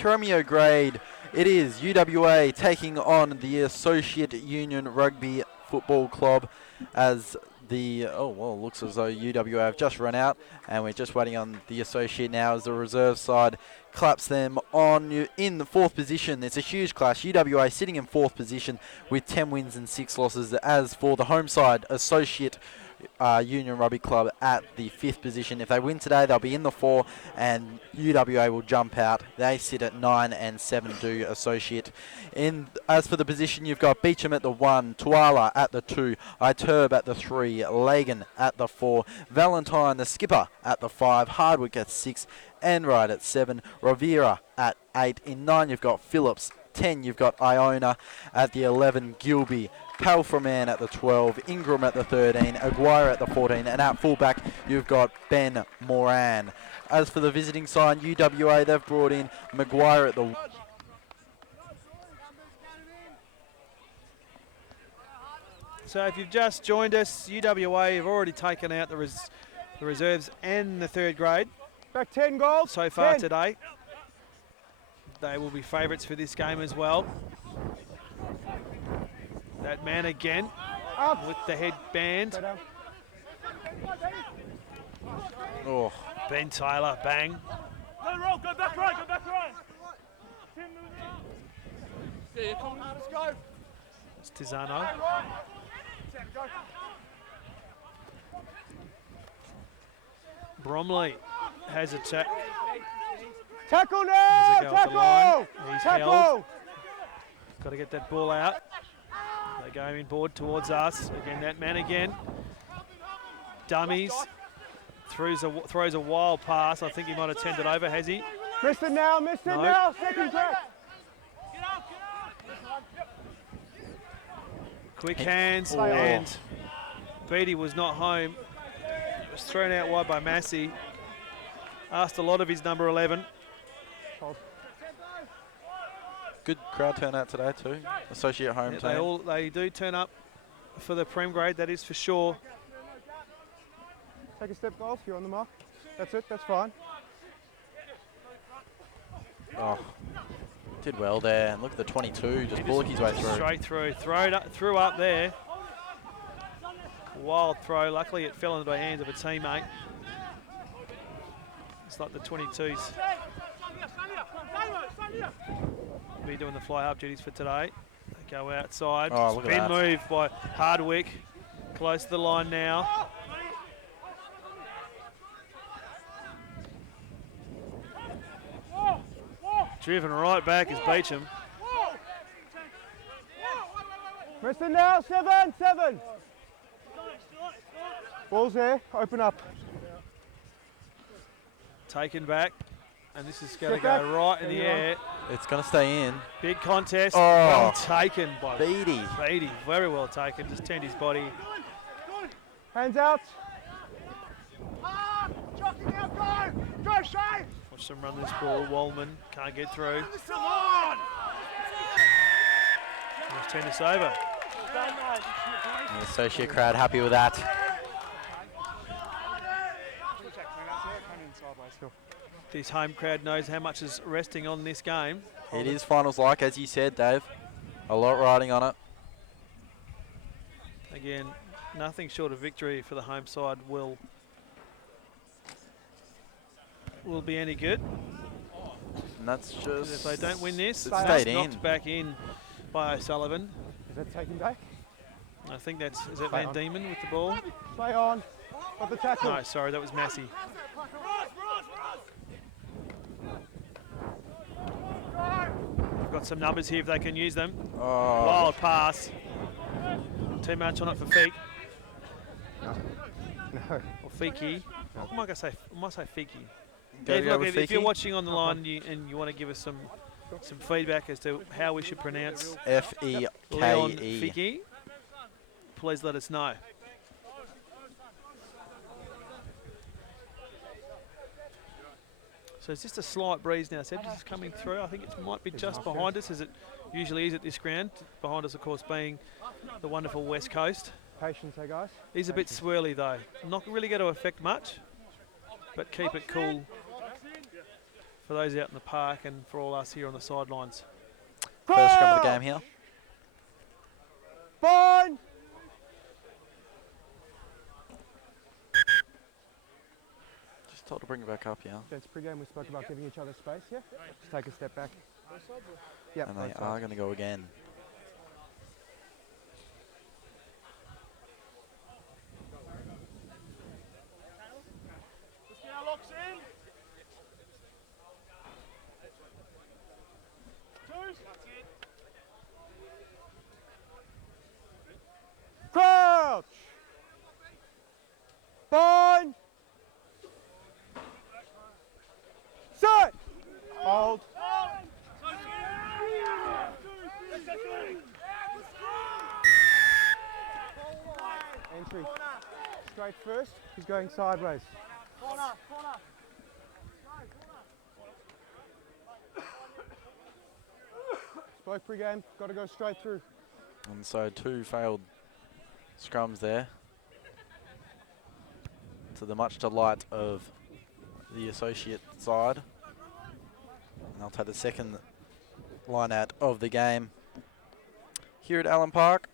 Premier Grade. It is UWA taking on the Associate Union Rugby Football Club as looks as though UWA have just run out, and we're just waiting on the Associate now as the reserve side claps them on in the 4th position. It's a huge clash. UWA sitting in 4th position with 10 wins and 6 losses. As for the home side, Associate Union Rugby Club at the 5th position. If they win today, they'll be in the 4, and UWA will jump out. They sit at 9 and 7 do Associate. As for the position, you've got Beecham at the 1, Tuala at the 2, Iturb at the 3, Lagan at the 4, Valentine the skipper at the 5, Hardwick at 6, Enright at 7, Rovira at 8. In 9, you've got Phillips. 10, you've got Iona at the 11, Gilby, Palfreman at the 12, Ingram at the 13, Aguirre at the 14, and at fullback you've got Ben Moran. As for the visiting side, UWA, they've brought in Maguire at the... So if you've just joined us, UWA have already taken out the reserves and the 3rd grade. Back 10 goals. So far 10. today. They will be favourites for this game as well. That man again with the headband. Oh. Ben Taylor, bang. Go roll, go back right, go back right. Yeah, come on, let's go. It's Tizano. Bromley has a check. Tackle now! Tackle! He's tackle! held. Got to get that ball out. They go inboard towards us. Again, that man again. Dummies. Throws a wild pass. I think he might have turned it over, has he? Missed it now, now. Second crack. Quick hands, and Beattie was not home. It was thrown out wide by Massey. Asked a lot of his number 11. Good crowd turnout today too. Associate home team. They do turn up for the Prem grade, that is for sure. Take a step, golf. You're on the mark. That's it. That's fine. Oh, did well there. And look at the 22, just bullock his way through. Straight through. Threw up there. Wild throw. Luckily it fell into the hands of a teammate. It's like the 22s. Be doing the fly-half duties for today. They go outside. Oh, look at that. Move by Hardwick. Close to the line now. Driven right back is Beecham. Missed it now, 7. Ball's there, open up. Taken back. And this is going to go right in the air. It's going to stay in. Big contest. Oh. Well taken by Beattie. Beattie. Very well taken. Just turned his body. Hands out. Jockey now, go! Go, Shay! Watch them run this ball. Wallman can't get through. Come on! Let's turn this over. The Associate crowd happy with that. This home crowd knows how much is resting on this game. It is finals like, as you said, Dave. A lot riding on it. Again, nothing short of victory for the home side will be any good. And that's just... If they don't win this, it it's stayed knocked in. back in by O'Sullivan. Is that taken back? I think is that Van Diemen with the ball? Play on. Got the tackle. No, sorry, that was Massey. We've got some numbers here if they can use them. Oh. Wild pass. Too much on it for Feek. No. Or Feeki. I might say Feeki. If you're watching on the line and you want to give us some feedback as to how we should pronounce F-E-K-E. Leon Feeki, please let us know. So it's just a slight breeze now, Seb, just coming through. I think it might be just behind us, as it usually is at this ground. Behind us, of course, being the wonderful West Coast. Patience, hey guys. He's a bit swirly though. Not really going to affect much, but keep it cool for those out in the park and for all us here on the sidelines. First scrum of the game here. Fine. Just told to bring it back up, yeah. Gents, pre-game we spoke about giving each other space, yeah? Just take a step back. Yep, And they both sides. are going to go again. Crouch! Fine! Set! Hold. Entry. Straight first. He's going sideways. Spoke pre-game. Got to go straight through. And so 2 failed scrums there, to the much delight of the associate side. And they'll take the second line out of the game here at Allen Park.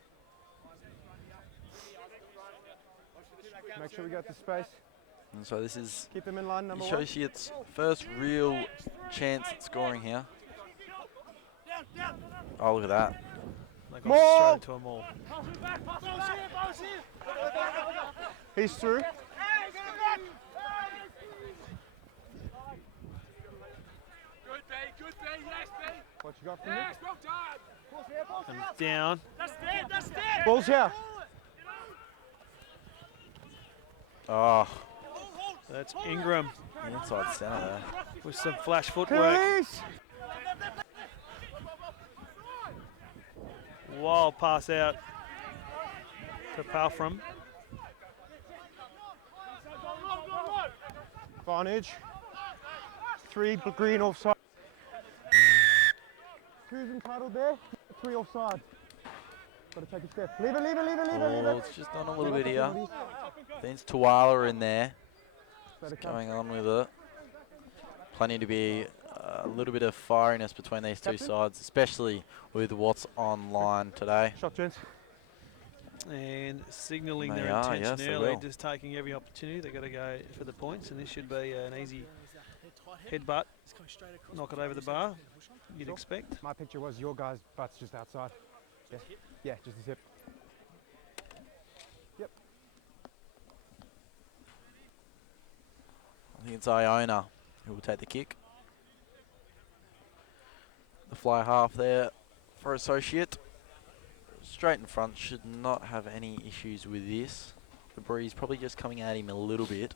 Make sure we got the space. And so this is Keep them in line, the number 1. associates' first real chance at scoring here. Oh, look at that. They got Maul! straight into a maul. He's through. What you got for me? And down. Ball's here. Oh, That's Ingram the inside centre there. with some flash footwork. Please. Wild pass out to Palfram. Advantage. 3 green offside. 2's entitled there. 3 offside. Got to take a step. Leave it, leave it, leave it, leave it, leave Oh, it. it's just on a little bit here. Vince Tuala in there, Better come. going on with it. Plenty to be a little bit of firiness between these two Captain? sides, especially with what's online today. Shot, gents. And signalling They their are, intention yes, they early, will. just taking every opportunity. They've got to go for the points, and this should be an easy headbutt. Knock it over the bar, you'd expect. My picture was your guy's butt's just outside. Yeah, yeah, just his hip. Yep. I think it's Iona who will take the kick. The fly half there for associate. Straight in front, should not have any issues with this. The breeze probably just coming at him a little bit.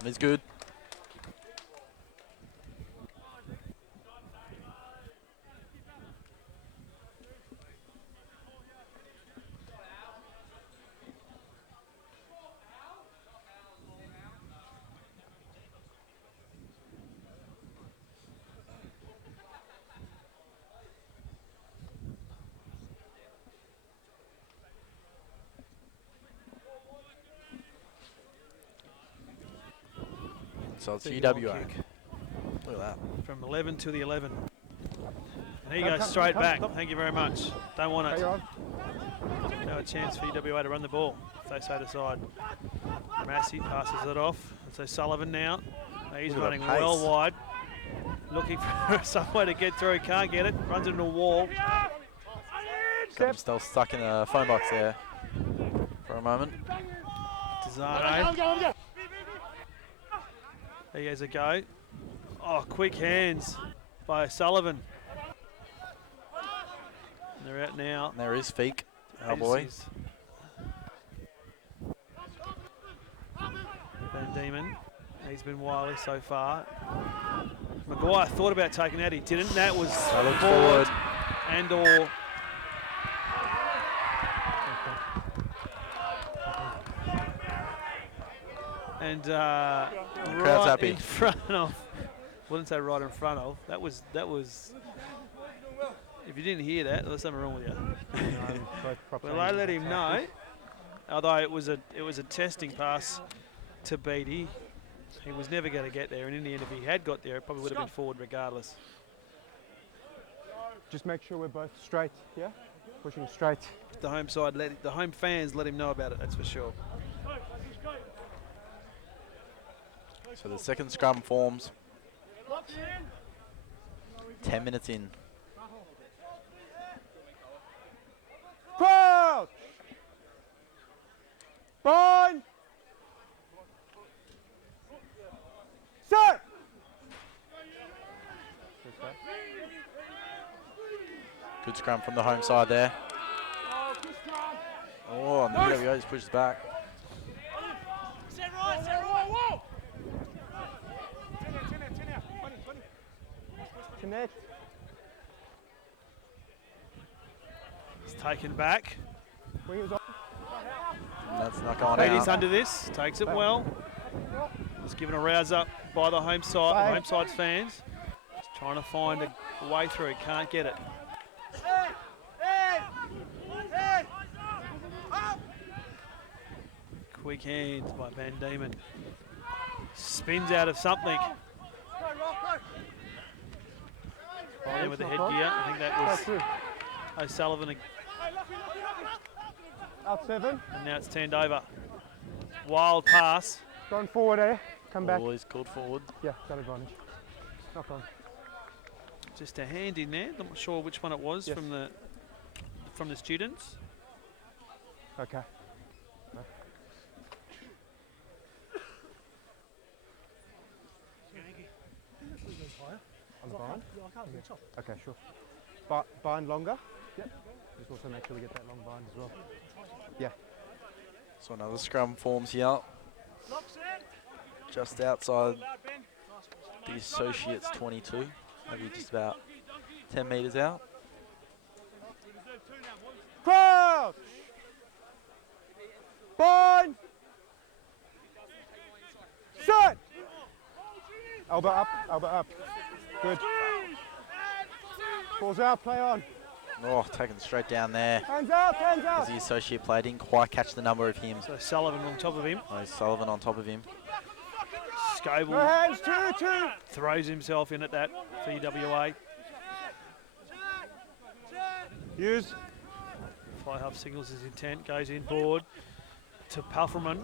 And it's good. So it's Big long UWA. kick Look at that. from 11 to the 11. And here you Come, go, come, straight come, back. come. Thank you very much. Don't want Okay, it. you're on. No chance for UWA to run the ball, if they so decide. Massey passes it off. So Sullivan now. He's Look at running the pace. well wide. Looking for somewhere to get through. Can't get it. Runs into a wall. Got him still stuck in a phone box there for a moment. Tizano. There goes a go. Oh, quick hands by Sullivan. And they're out now. And there is Feek, our This boy. is Van Diemen. He's been wily so far. Maguire thought about taking that. He didn't. That was They look forward. and or. And crowd's right happy. in front of, wouldn't say right in front of. That was. If you didn't hear that, there's something wrong with you. Well, I let him know. Although it was a testing pass to Beatty. He was never going to get there, and in the end, if he had got there, it probably would have been forward regardless. Just make sure we're both straight, yeah? Pushing straight. The home side, the home fans let him know about it, that's for sure. So the second scrum forms. 10 minutes in. Crouch! Bind! Set! Good scrum from the home side there. Oh, and the UWA just pushes back. Connect. It's taken back. Wingers on. And that's not going Petey's out. under this, takes it well. Just given a rouse up by the home side, the home side's fans. Just trying to find a way through, can't get it. Quick hands by Van Diemen. Spins out of something. And with the headgear, I think that was O'Sullivan. Out 7. And now it's turned over. Wild pass. Going forward, eh? Come back. Always called forward. Yeah, got advantage. Knock on. Just a hand in there. Not sure which one it was from the students. Okay. No. On the bind? Okay, sure. Bind longer? Yep. Just also make sure we get that long bind as well. Yeah. So another scrum forms here. Just outside the Associates 22. Maybe just about 10 metres out. Crouch! Bind! Set! Elbow up, elbow up. Good. Balls out, play on. Oh, taken straight down there. Hands out, hands As out. the Associate player didn't quite catch the number of him. So Sullivan on top of him. Oh, Sullivan on top of him. No Scoble hands, 2. throws himself in at that for UWA. Use. Fly half signals his intent, goes inboard to Palferman.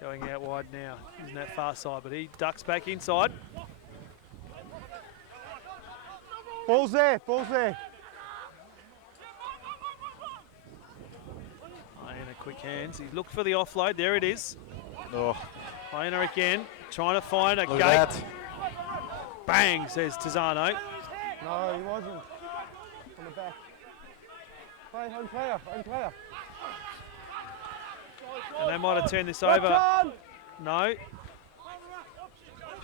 Going out wide now, using that far side, but he ducks back inside. Ball's there, ball's there. Iona quick hands, he looked for the offload, there it is. Oh, Iona again, trying to find a look gate. at that. Bang, says Tizano. No, he wasn't. On the back. Play, home player, home player. And they might have turned this Watch over. on! No.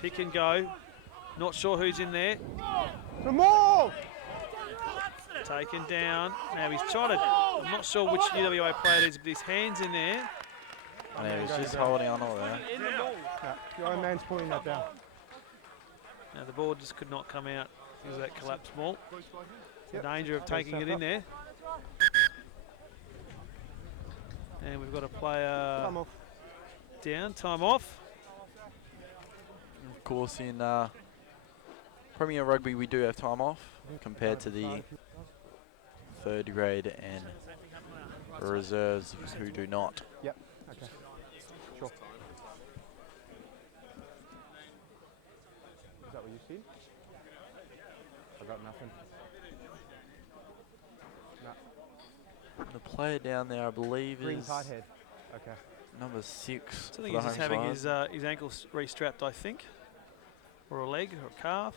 Pick and go. Not sure who's in there. Some more! Taken down. Now he's trying to, I'm not sure which UWA player it is, but his hand's in there. And he was just holding on all there. Yeah, your own man's pulling that down. Now the ball just could not come out because of that collapsed ball. Yep. The danger of taking it in there. And we've got a player Come off. down, time off. Of course, in Premier Rugby, we do have time off compared to the third grade and reserves who do not. Yep, okay. Sure. Is that what you see? I got nothing. No. The player down there, I believe, Green is tight head. Okay. number 6. So I for think the he's just home having side. his ankles restrapped, I think. Or a leg, or a calf.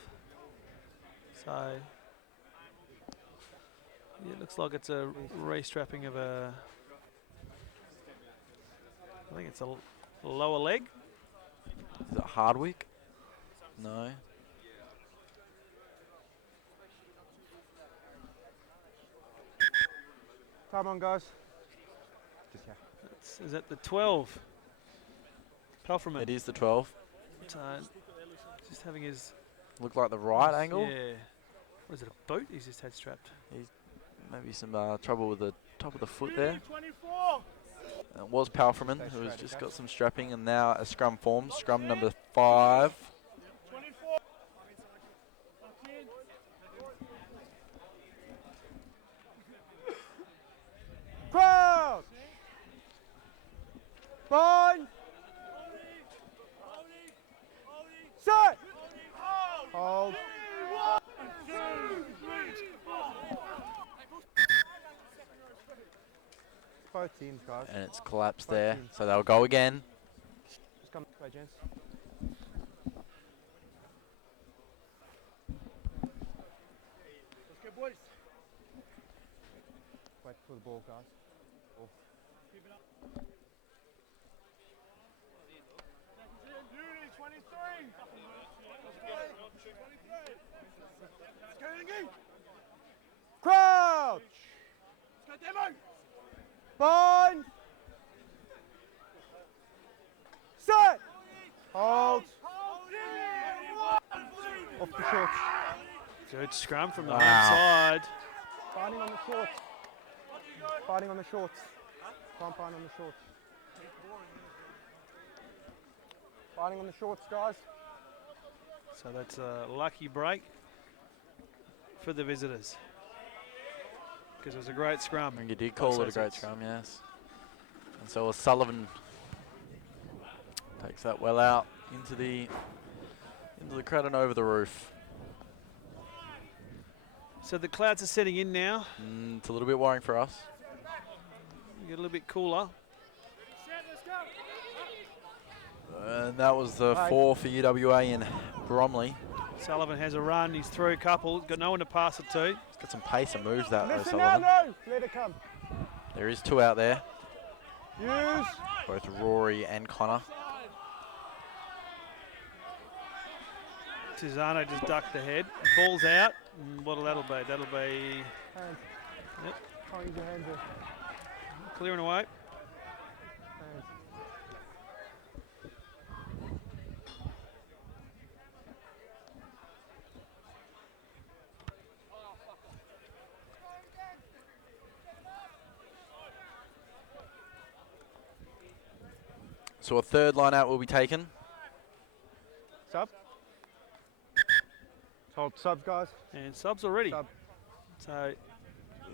So, yeah, it looks like it's a restrapping of a, I think it's a lower leg. Is it Hardwick? No. Come on, guys. Just here. Is that the 12? Palferman. It is the 12. Just having his... Looked like the right angle. Yeah. What is it, a boot he's just had strapped? Maybe some trouble with the top of the foot there. It was Palfreman who's just got some strapping, and now a scrum form. Scrum number 5. Crouch! Bind! Set! Hold. Both teams, guys. And it's collapsed there, so they'll go again. Just come this way, gents. Let's go, boys. Wait for the ball, guys. Ball. Keep it up. Unity 23. Let's go, Ingy. Crouch! Let's go, Demo. Bind! Set! Hold. Off the shorts. Good scrum from the Wow. home side. Binding on the shorts. Binding on the shorts. Can't bind on the shorts. Binding on the shorts, guys. So that's a lucky break for the visitors. Because it was a great scrum. And you did call it a great scrum, yes. And so Sullivan takes that well out into the crowd and over the roof. So the clouds are setting in now. It's a little bit worrying for us. Get a little bit cooler. And that was the 4 for UWA in Bromley. Sullivan has a run. He's through a couple. Got no one to pass it to. He's got some pace and moves that though, Listen now, Sullivan. no! Let it come. There is 2 out there, Use. both Rory and Connor. Tizano just ducked the head. Ball's out. What'll that'll be? That'll be Hands. Yep. Can't use your hands there. clearing away. Hands. So a third line out will be taken. Sub. Hold subs, guys. And subs already. Sub. So,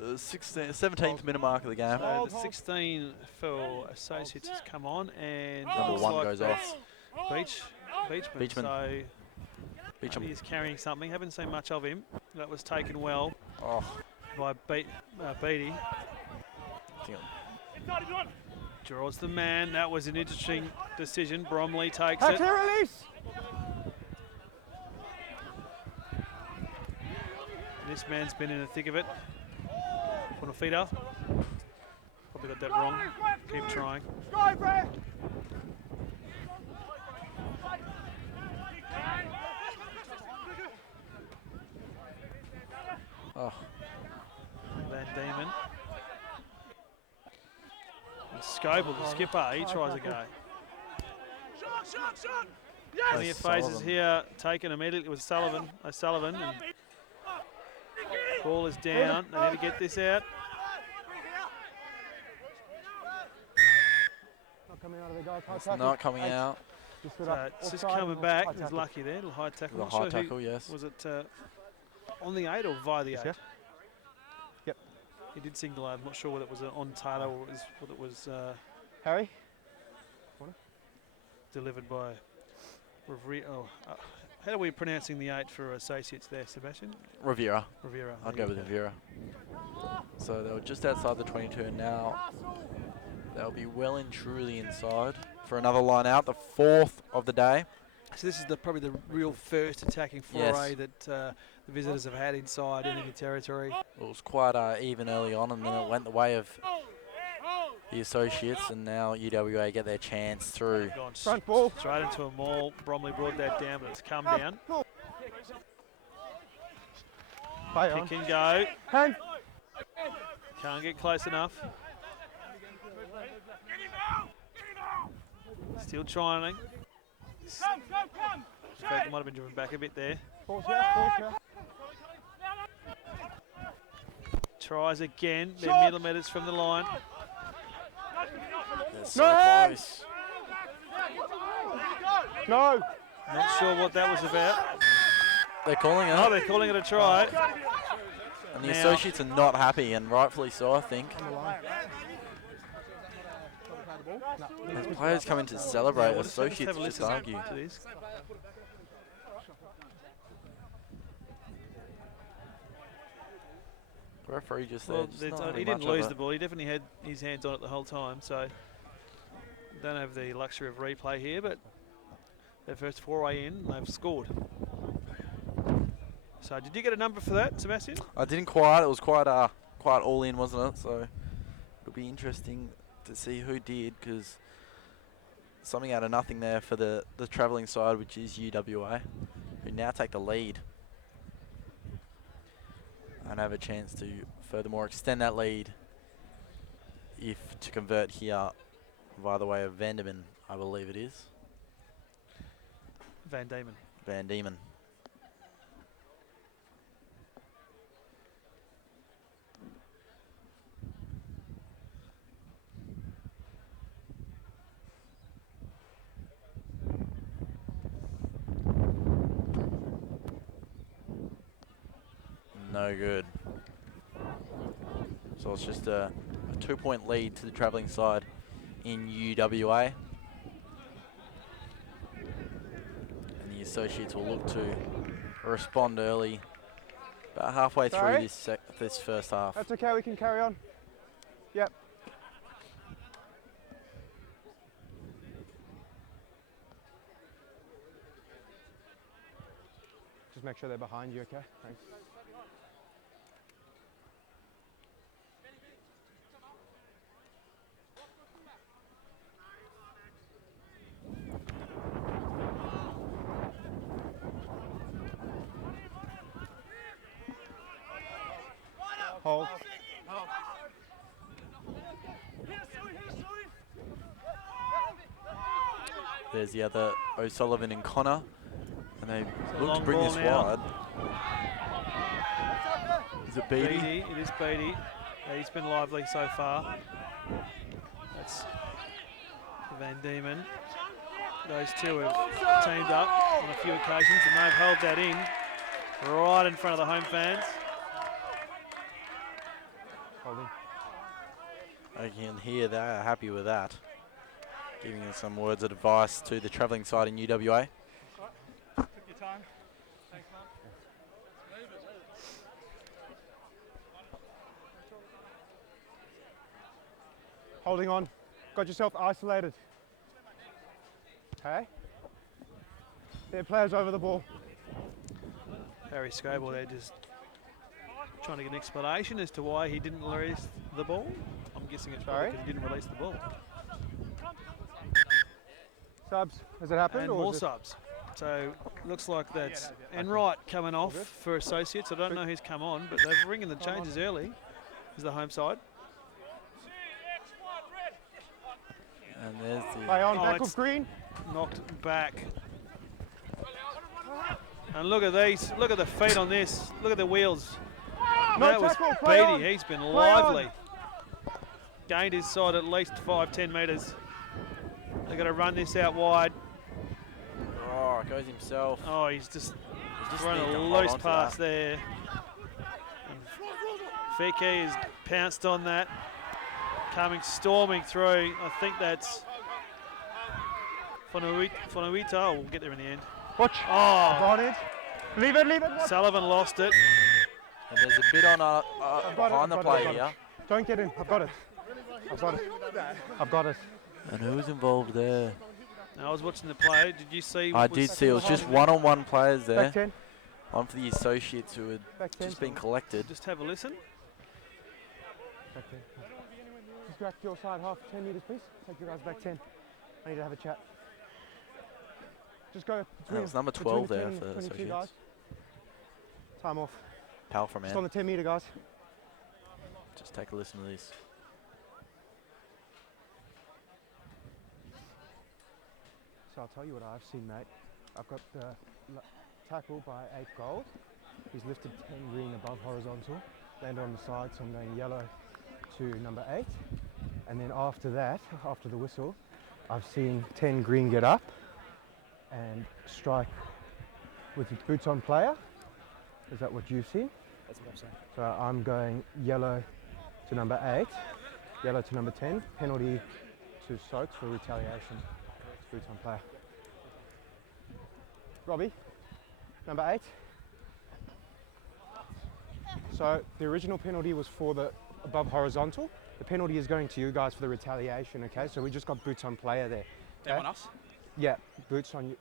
17th minute mark of the game. so the 16 for Associates has come on, and Number looks 1 like goes that's off. Beachman. Beachman. So Beecham. he's carrying something. Haven't seen much of him. That was taken well Oh, by Beatty. I think Draws the man. That was an interesting decision. Bromley takes Back it. to release. This man's been in the thick of it. Bonafita. Probably got that wrong. Keep trying. Go, Brett. oh. Van Diemen. And Scoble, the skipper, he tries a go. Plenty of phases Sullivan. here taken immediately with Sullivan. O'Sullivan. And ball is down. They need to get this out. Not coming out of the guys. High It's tackle. not coming Eight. out. Just stood So up. it's just Offside coming and back. high He's tackle. lucky there. Little high tackle. The Not high sure who- tackle, yes. Was it on the 8 or via the 8? Yeah. Yep. He did signal. I'm not sure whether it was on Taylor or whether it was Harry. delivered by Rivera. How are we pronouncing the 8 for Associates there, Sebastian? Rivera. Rivera. I'd go with Rivera. So they were just outside the 22 and now they'll be well and truly inside for another line out, the 4th of the day. So this is probably the real first attacking foray that the visitors have had inside enemy territory. It was quite even early on, and then it went the way of the Associates, and now UWA get their chance through. Gone Front ball. straight into a maul. Bromley brought that down, but it's come down. Play on. Pick and go. Hand. Can't get close enough. Still trying. In fact, might have been driven back a bit there. Ball's here. Ball's here. Tries again. They're Shot. millimetres from the line. So No! close. No! Not sure what that was about. They're calling Oh, it. they're calling it a try. And the Now- associates are not happy, and rightfully so, I think. As players come in to celebrate, We'll just have associates a just listen argue. to this. The referee just Well, there. Just not having he didn't much of lose it. the ball. He definitely had his hands on it the whole time. So don't have the luxury of replay here, but their first foray in, they've scored. So did you get a number for that, Sebastian? I didn't quite. It was quite all in, wasn't it? So it'll be interesting to see who did, because something out of nothing there for the travelling side, which is UWA, who now take the lead and have a chance to furthermore extend that lead if to convert here via the way of Vanderman, I believe it is. Van Diemen. Van Diemen. No good. So it's just a 2-point lead to the travelling side in UWA. And the associates will look to respond early, about halfway Sorry? through this first half. That's okay, we can carry on. Yep. Just make sure they're behind you, okay? Thanks. Hold. There's the other O'Sullivan and Connor, and they look to long bring ball this now. wide. Is it Beatty? Beatty, it is Beatty. He's been lively so far. That's Van Diemen. Those two have teamed up on a few occasions, and they've held that in right in front of the home fans. Holding. I can hear they are happy with that. Giving us some words of advice to the travelling side in UWA. Took your time. Thanks, man. Holding on. Got yourself isolated. Okay? Their players over the ball. Harry Scobell there just trying to get an explanation as to why he didn't release the ball. I'm guessing it's probably Sorry? because he didn't release the ball. Subs, has it happened? And or more is it- subs. So looks like that's Enright coming off for associates. I don't know who's come on, but they're ringing the changes early. Is the home side. And there's Play the on, Oh, back it's- of green. Knocked back. And look at these. Look at the feet on this. Look at the wheels. No That was tackle, play on. Beatty. He's been Play lively. on. Gained his side at least 5-10 metres. They're going to run this out wide. oh, it goes himself. Oh, he's just Just thrown need a to hold loose on to pass that. there. Fike has pounced on that. Coming storming through. I think that's Fonuita. We'll get there in the end. Watch. Oh, Advantage. Leave it, watch. Sullivan lost it. And there's a bit on got it, behind the I've got it, play I've got here. it. Don't get in, I've got it. I've got it. I've got it. And who's involved there? Now, I was watching the play. Did you see? I what was did see it was just one-on-one players there. Back 10. One for the associates who had Back 10. just been collected. Just have a listen. Back 10. Just back to your side, half 10 metres, please. Take your guys back 10. I need to have a chat. Just go between. That was number between 12 the there 10 and for 22 associates. guys. Time off. Powerful Just on man. the 10 metre, guys. Just take a listen to this. So I'll tell you what I've seen, mate. I've got the tackle by 8 gold. He's lifted 10 green above horizontal. Landed on the side, so I'm going yellow to number 8. And then after that, after the whistle, I've seen 10 green get up and strike with the boots on player. Is that what you've seen? That's what I'm saying. So I'm going yellow to number 8, yellow to number 10, penalty to Soaks for retaliation. Boots on player. Robbie, number 8. So the original penalty was for the above horizontal. The penalty is going to you guys for the retaliation, okay? So we just got boots on player there. That on us? Yeah, boots on you,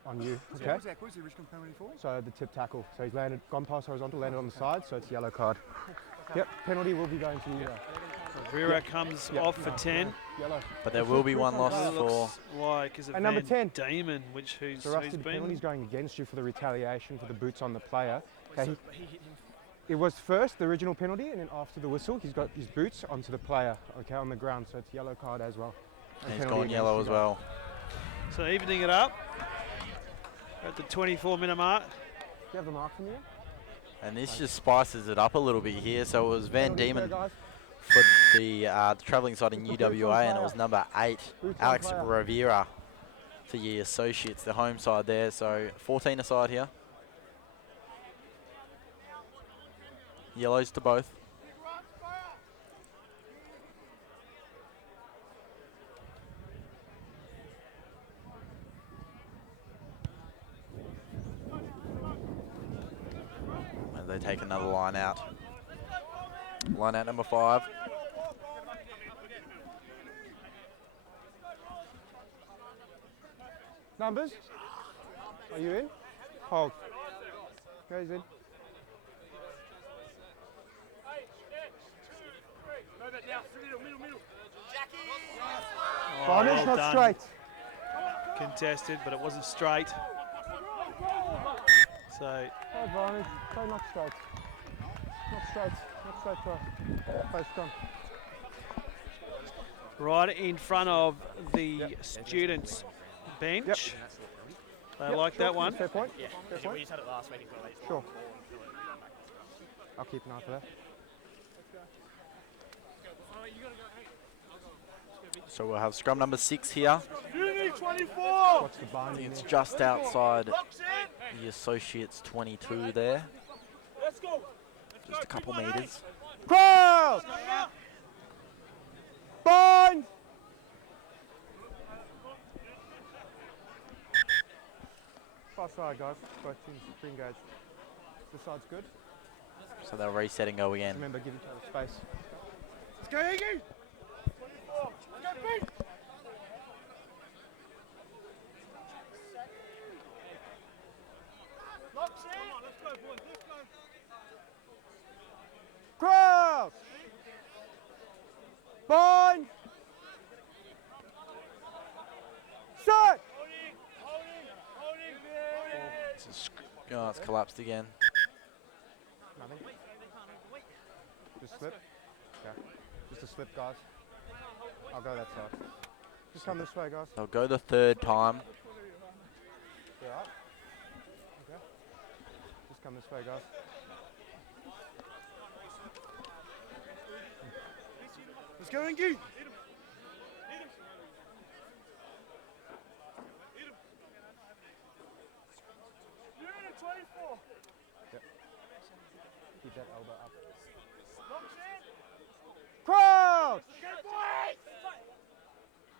okay? What was the original penalty for? So the tip tackle. So he's landed, gone past horizontal, landed on the side, so it's yellow card. Yep, penalty will be going to you. RWA comes off for 10. Yellow. But there will be one loss It for. looks like is it And number Van 10. Damon, who's So Rusty, the been penalty's going against you for the retaliation for the boots on the player. Okay, it was first, the original penalty, and then after the whistle, he's got his boots onto the player, okay, on the ground, so it's yellow card as well. And he's penalty gone against yellow you as guys. well. So evening it up at the 24-minute mark. Do you have the mark from here? And this just spices it up a little bit here. So it was Van Penalty Diemen there, guys. for the travelling side in Boots on UWA, and it player. was number 8, Boots on Alex player. Rivera for the Associates, the home side there. So 14 aside here. Yellows to both. As they take another line out. Line out number 5. Numbers? Are you in? Hold. Goes in. Varnish, well not done. straight. Contested, but it wasn't straight. So No varnish, no, not straight. Not straight, not straight try. Face gone. right in front of the students' bench. They Yep, like sure, that one. Fair point. Yeah, Fair we point. just had it last week as well. Sure. I'll keep an eye for that. So we'll have scrum number 6 here. What's the I binding think it's there? just outside the Associates 22 there. Just a couple metres. Cross! Bind! Far side, guys. Both teams re-engaged. This side's good. So they'll reset and go again. Remember, give each other space. Let's go, Iggy! Cross! Bind! Set! Oh, it's collapsed again. Nothing. Just slip. Okay. Just a slip, guys. I'll go that side. Just come this way, guys. They'll go the third time. You're up. Okay. Just come this way, guys. Let's go, Iggy! Keep that elbow up. Crouch!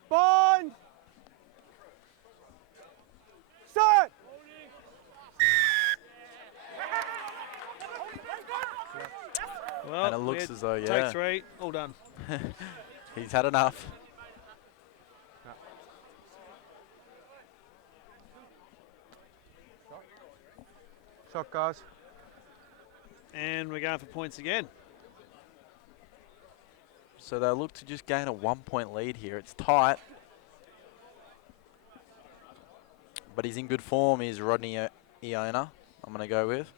Bind! Set! Well, And it looks yeah, as though, take yeah, 3, all done. he's had enough. Shot, guys. And we're going for points again. So they'll look to just gain a 1-point lead here. It's tight. But he's in good form, is Rodney Iona, I'm going to go with.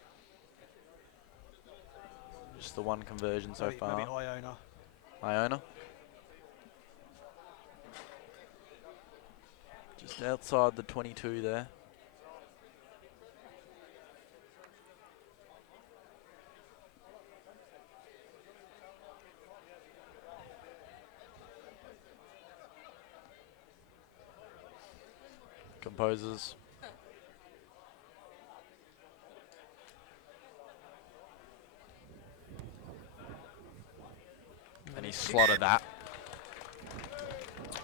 Just the one conversion so Maybe far. Iona. Iona. Just outside the 22 there. Composers. And he slotted that.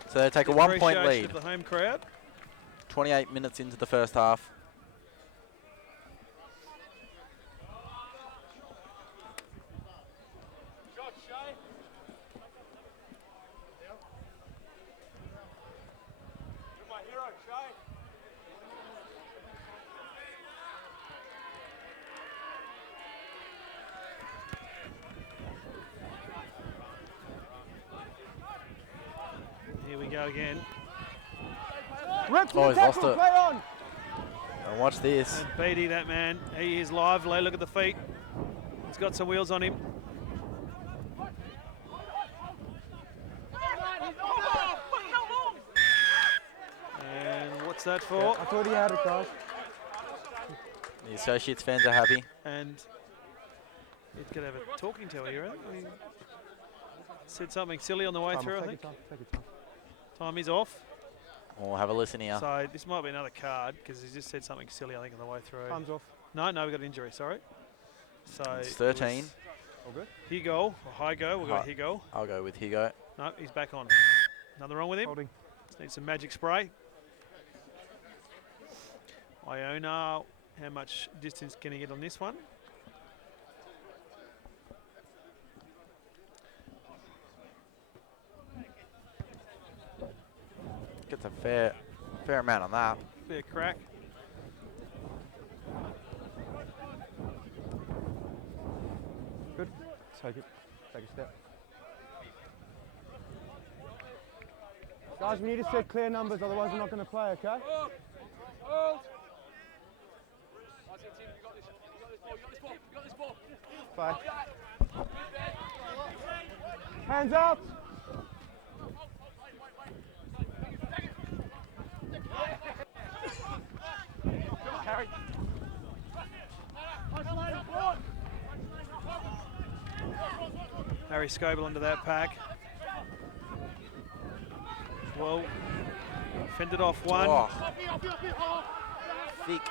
So they take a 1 point Appreciation lead. of the home crowd. 28 minutes into the first half. Here we go again. Rep Oh, the he's lost tackle, it. play on. And watch this. And Beatty, that man, he is lively. Look at the feet. He's got some wheels on him. And what's that for? Yeah, I thought he had it, guys. The Associates fans are happy. And he could have a talking to here. He said something silly on the way through, I think. Take your time. Time is off. We'll have a listen here. So this might be another card because he just said something silly, I think, on the way through. Time's off. No, we got an injury, sorry. So It's it 13. was All good. Higo, or Higo, we'll go with Higo. I'll go with Hugo. No, he's back on. Nothing wrong with him. Holding. Just need some magic spray. Iona, how much distance can he get on this one? Gets a fair amount on that. Fair crack. Good. Take it. Take a step. Guys, we need to set clear numbers, otherwise we're not going to play, okay? Five. Hands up! Harry Scoble into that pack. Well, fended off one. Oh. Thick.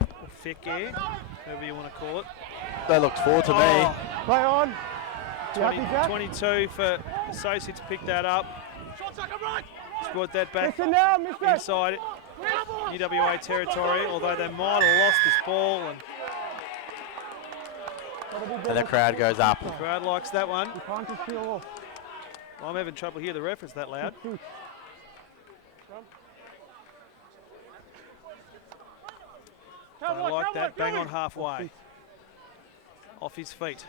Or thick air, whatever you want to call it. They looked forward to me. Play on! You 20, happy, Jack? 22 for Associates, picked that up. Just brought that back Listen now, mister! inside UWA territory, although they might have lost this ball. And And the crowd goes up. the crowd likes that one. You can't just peel off. I'm having trouble hear the reference that loud. I like that, bang on halfway. Off his feet.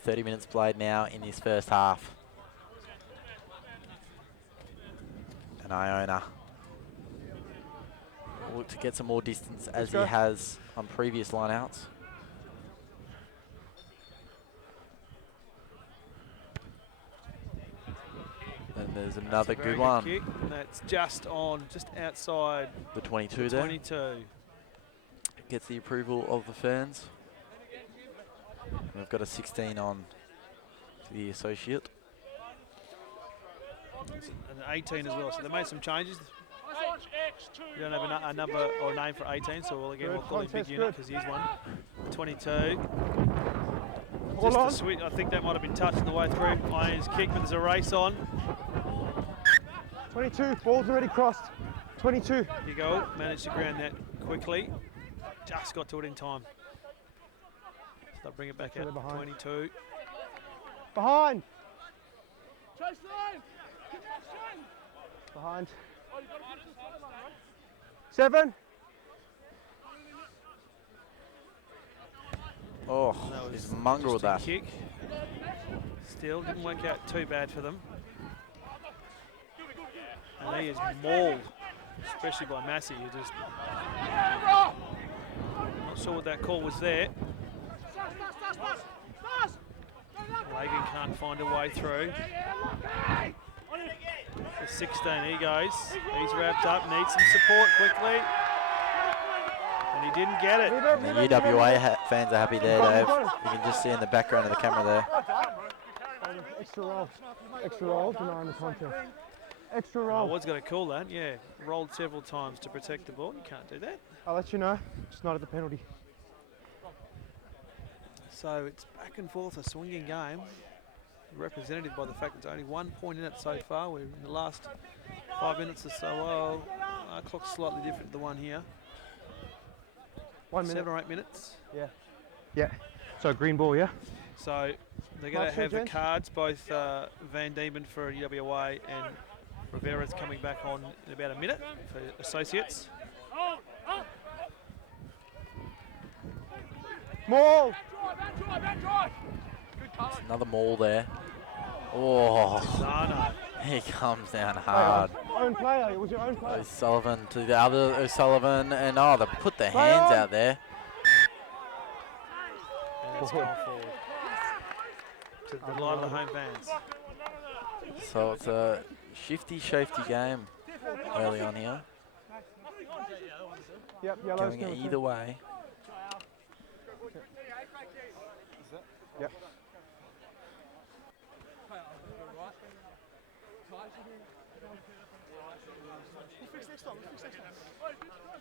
30 minutes played now in this first half. And Iona will look to get some more distance as he has on previous lineouts. And there's another Very good one. kick, and that's just outside The 22 there. 22. Gets the approval of the fans. And we've got a 16 on to the associate. And an 18 as well, so they made some changes. We don't have a number or a name for 18, so we'll call him big unit because he's one. 22. Hold on. Just a switch. I think that might have been touched on the way through. Iron's kick, but there's a race on. 22, ball's already crossed. 22. Here you go. Managed to ground that quickly. Just got to it in time. So they'll bring it back So out. they're behind. 22. Behind. Behind. 7. Oh, That was he's mongrel just a that. kick. Still didn't work out too bad for them. And he is mauled, especially by Massey. You just not sure what that call was there. Lagan can't find a way through. The 16, he goes. He's wrapped up, needs some support quickly. And he didn't get it. And the UWA fans are happy there, Dave. You can just see in the background of the camera there. Extra roll. Extra roll, denying the contest. Extra I roll. was going to call that, yeah. Rolled several times to protect the ball. You can't do that. I'll let you know. Just not at the penalty. So it's back and forth, a swinging game. Represented by the fact there's only 1 point in it so far. We're in the last 5 minutes or so. Well, our clock's slightly different to the one here. 1 minute. 7 or 8 minutes. Yeah. Yeah. So green ball, yeah? So they're going Mark to have the Sargent. cards, both Van Diemen for UWA and Rivera's coming back on in about a minute for associates. Maul! Another maul there. Oh, Zano. he comes down Hey, hard. own player. It was your own player. O'Sullivan to the other O'Sullivan, and oh, they put their Play hands on. out there. And it's gone forward. To the delight of the home fans. So it's a shifty game early on here, Yep, yellow's going going either way. Yep.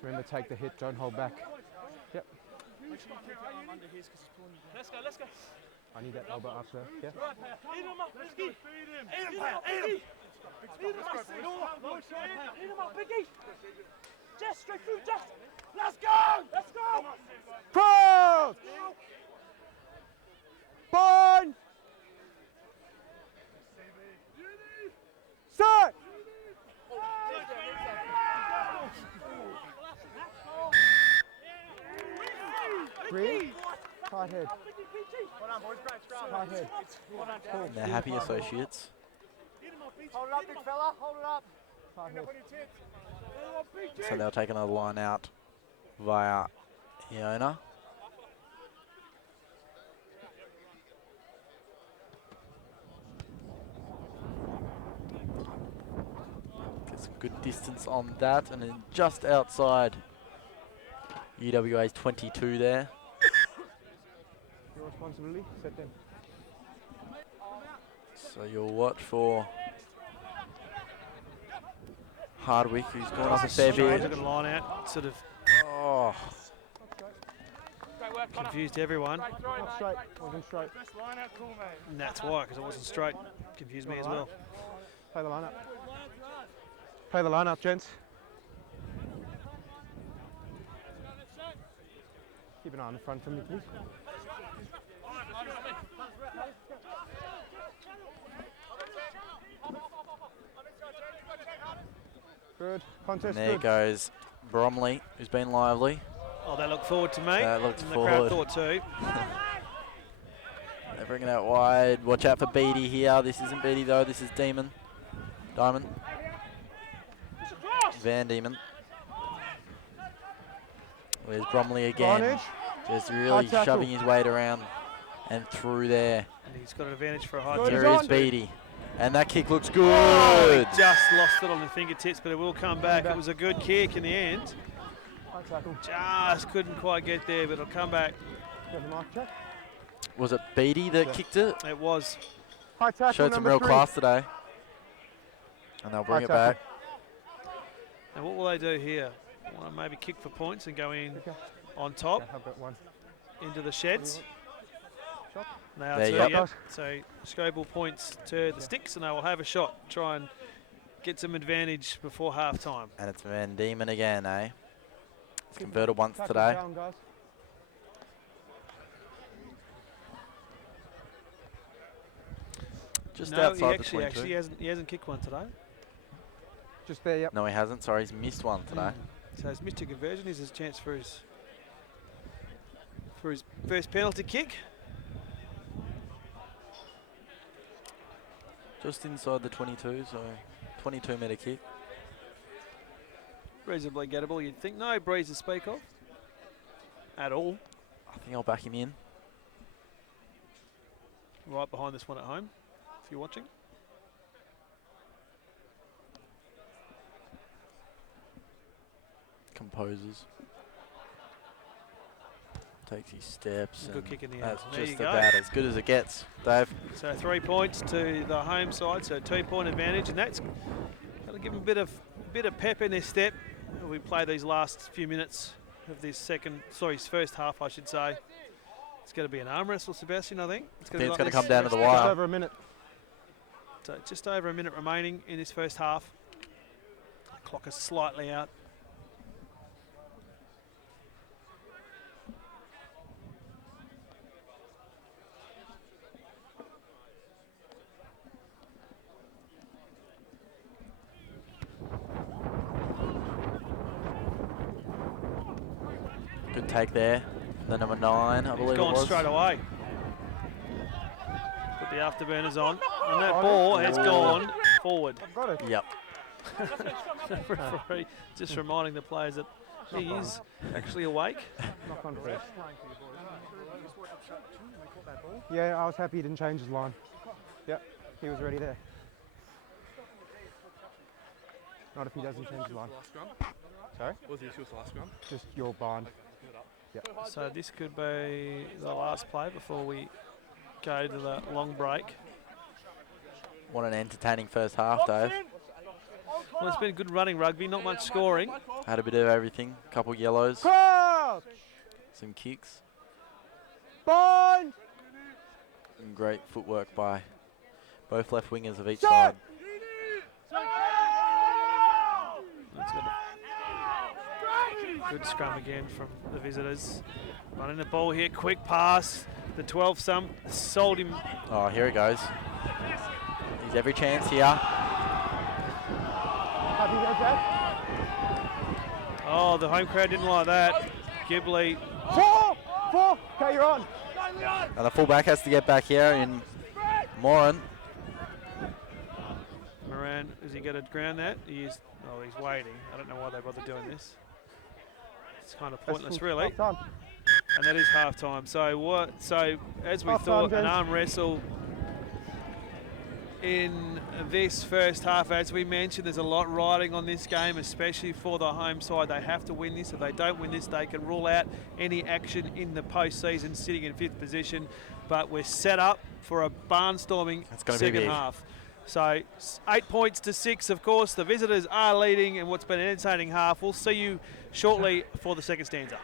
Remember, take the hit, don't hold back. Yep. Let's go. I need that elbow up there. Yeah. Eat him up, Biggie. Eat him, pal. Eat him. Eat him up, Biggie. Jess, straight through, Jess. Let's go. Let's go. Cross! Bond! Set! Green? Tight head. Tight head. Cool. And they're happy associates. Hold it up, big fella. Hold it up. Tight head. So they'll take another line out via Iona. Get some good distance on that, and then just outside UWA's 22 there. Your responsibility, set them. So you'll watch for Hardwick, who's gone off a fair Strange bit. looking line out, sort of Oh, confused everyone. Not straight, wasn't straight. And that's why, because it wasn't straight. Confused me as well. Play the line up. Play the line up, gents. Keep an eye on the front for me, please. Good. Contest there good. goes Bromley, who's been lively. Oh, they look forward to me. That looked and forward. The crowd thought too. They're bringing it out wide. Watch out for Beatty here. This isn't Beatty though. This is Diamond. Van Diemen. Where's Bromley again? Advantage. Just really High tackle. shoving his weight around and through there. And he's got an advantage for a high Good. kick. There on. is Beatty. And that kick looks Oh, good. he just lost it on the fingertips, but it will come back. back. It was a good kick in the end. High tackle. Just couldn't quite get there, but it'll come back. Got the mark check. Was it Beatty that Yeah. kicked it? It was. High tackle. Showed some number real 3. class today. And they'll bring High it back. tackle. And what will they do here? Want to maybe kick for points and go in Okay. on top Okay, I've got one. into the sheds. Shot. They are There too, you go. yep. So Scobell points to the sticks and they will have a shot. Try and get some advantage before half time. And it's Van Diemen again, eh? It's converted once Tackle today. down, guys. Just No, outside the he 22. hasn't kicked one today. Just there, yep. No, he hasn't. Sorry, he's missed one today. So he's missed a conversion. Here's his chance for his first penalty kick. Just inside the 22, so 22-metre kick. Reasonably gettable, you'd think. No breeze to speak of at all. I think I'll back him in. Right behind this one at home, if you're watching. Composers. Takes his steps. Good and kick in the end. That's There just you go. about as good as it gets, Dave. So 3 points to the home side, so 2-point advantage, and that's going to give them a bit of pep in their step. We play these last few minutes of this first half, I should say. It's going to be an arm wrestle, Sebastian, I think. I think it's going to this come down to the first- Just wire. over a minute. So just over a minute remaining in this first half. Clock is slightly out. Good take there. The number 9, I believe it Gone was. straight away. Put the afterburners on, and that ball has gone forward. I've got it. Yep. Referee just reminding the players that he is actually awake. Knock on first. Yeah, I was happy he didn't change his line. Yep, he was already there. Not if he doesn't change his line. Sorry? What was the issue with the last scrum? Just your bind. Yep. So this could be the last play before we go to the long break. What an entertaining first half, Dave. Well, it's been good running rugby, not much scoring. Had a bit of everything. Couple yellows, Crouch! some kicks, Bind! and great footwork by both left wingers of each side. That's good scrum again from the visitors. Running the ball here, quick pass. The 12-some sold him. Oh, here he goes. He's every chance here. Happy with that? Oh, the home crowd didn't like that. Ghibli. 4! Okay, you're on. And the fullback has to get back here in Moran. Moran, is he going to ground that? He's waiting. I don't know why they bother doing this. It's kind of pointless, really. Half time. And that is half time. So as we Half thought, time, an gents. arm wrestle in this first half. As we mentioned, there's a lot riding on this game, especially for the home side. They have to win this. If they don't win this, they can rule out any action in the postseason, sitting in 5th position. But we're set up for a barnstorming It's gonna be second big. half. So 8 points to 6, of course. The visitors are leading in what's been an entertaining half. We'll see you shortly for the second stanza.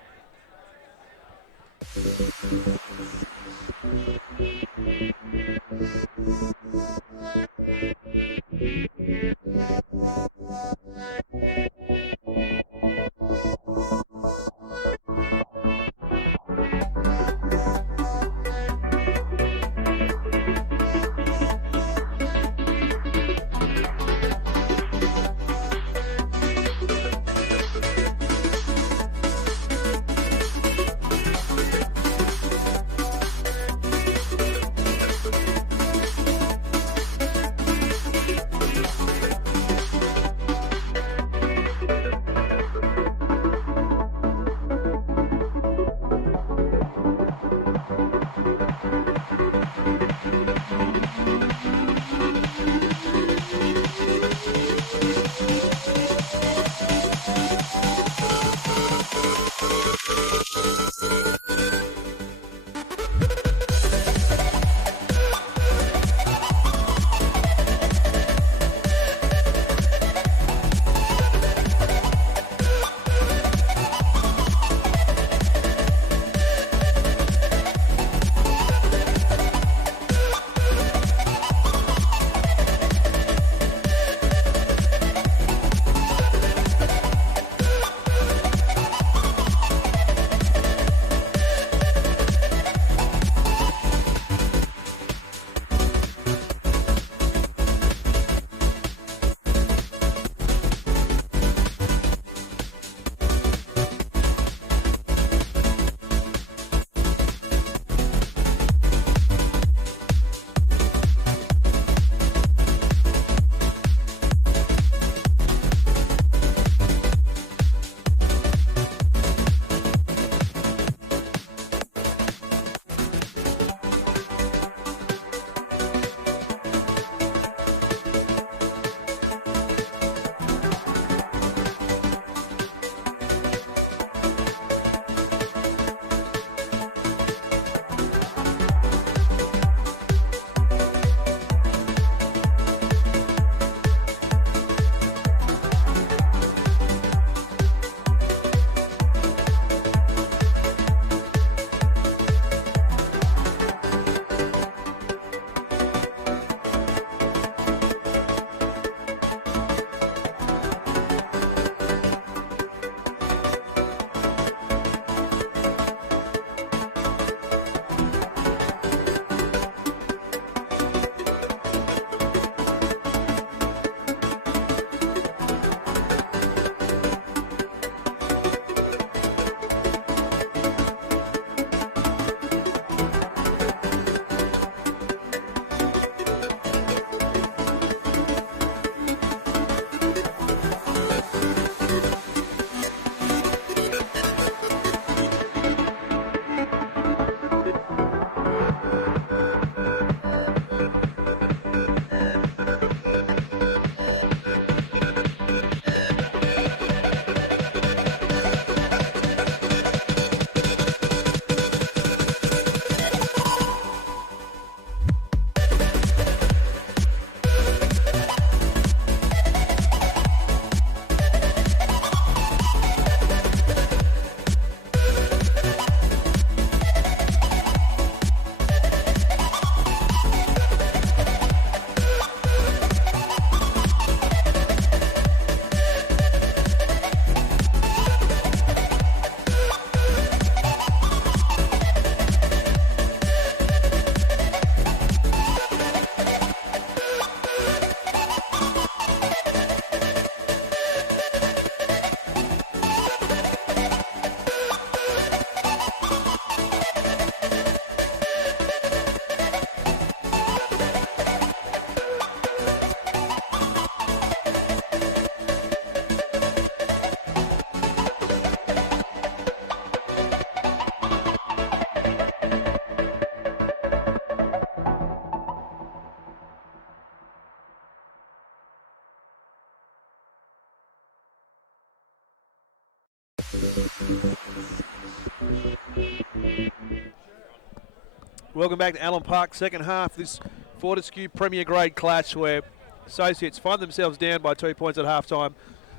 Welcome back to Allen Park, second half. This Fortescue Premier Grade clash where Associates find themselves down by 2 points at halftime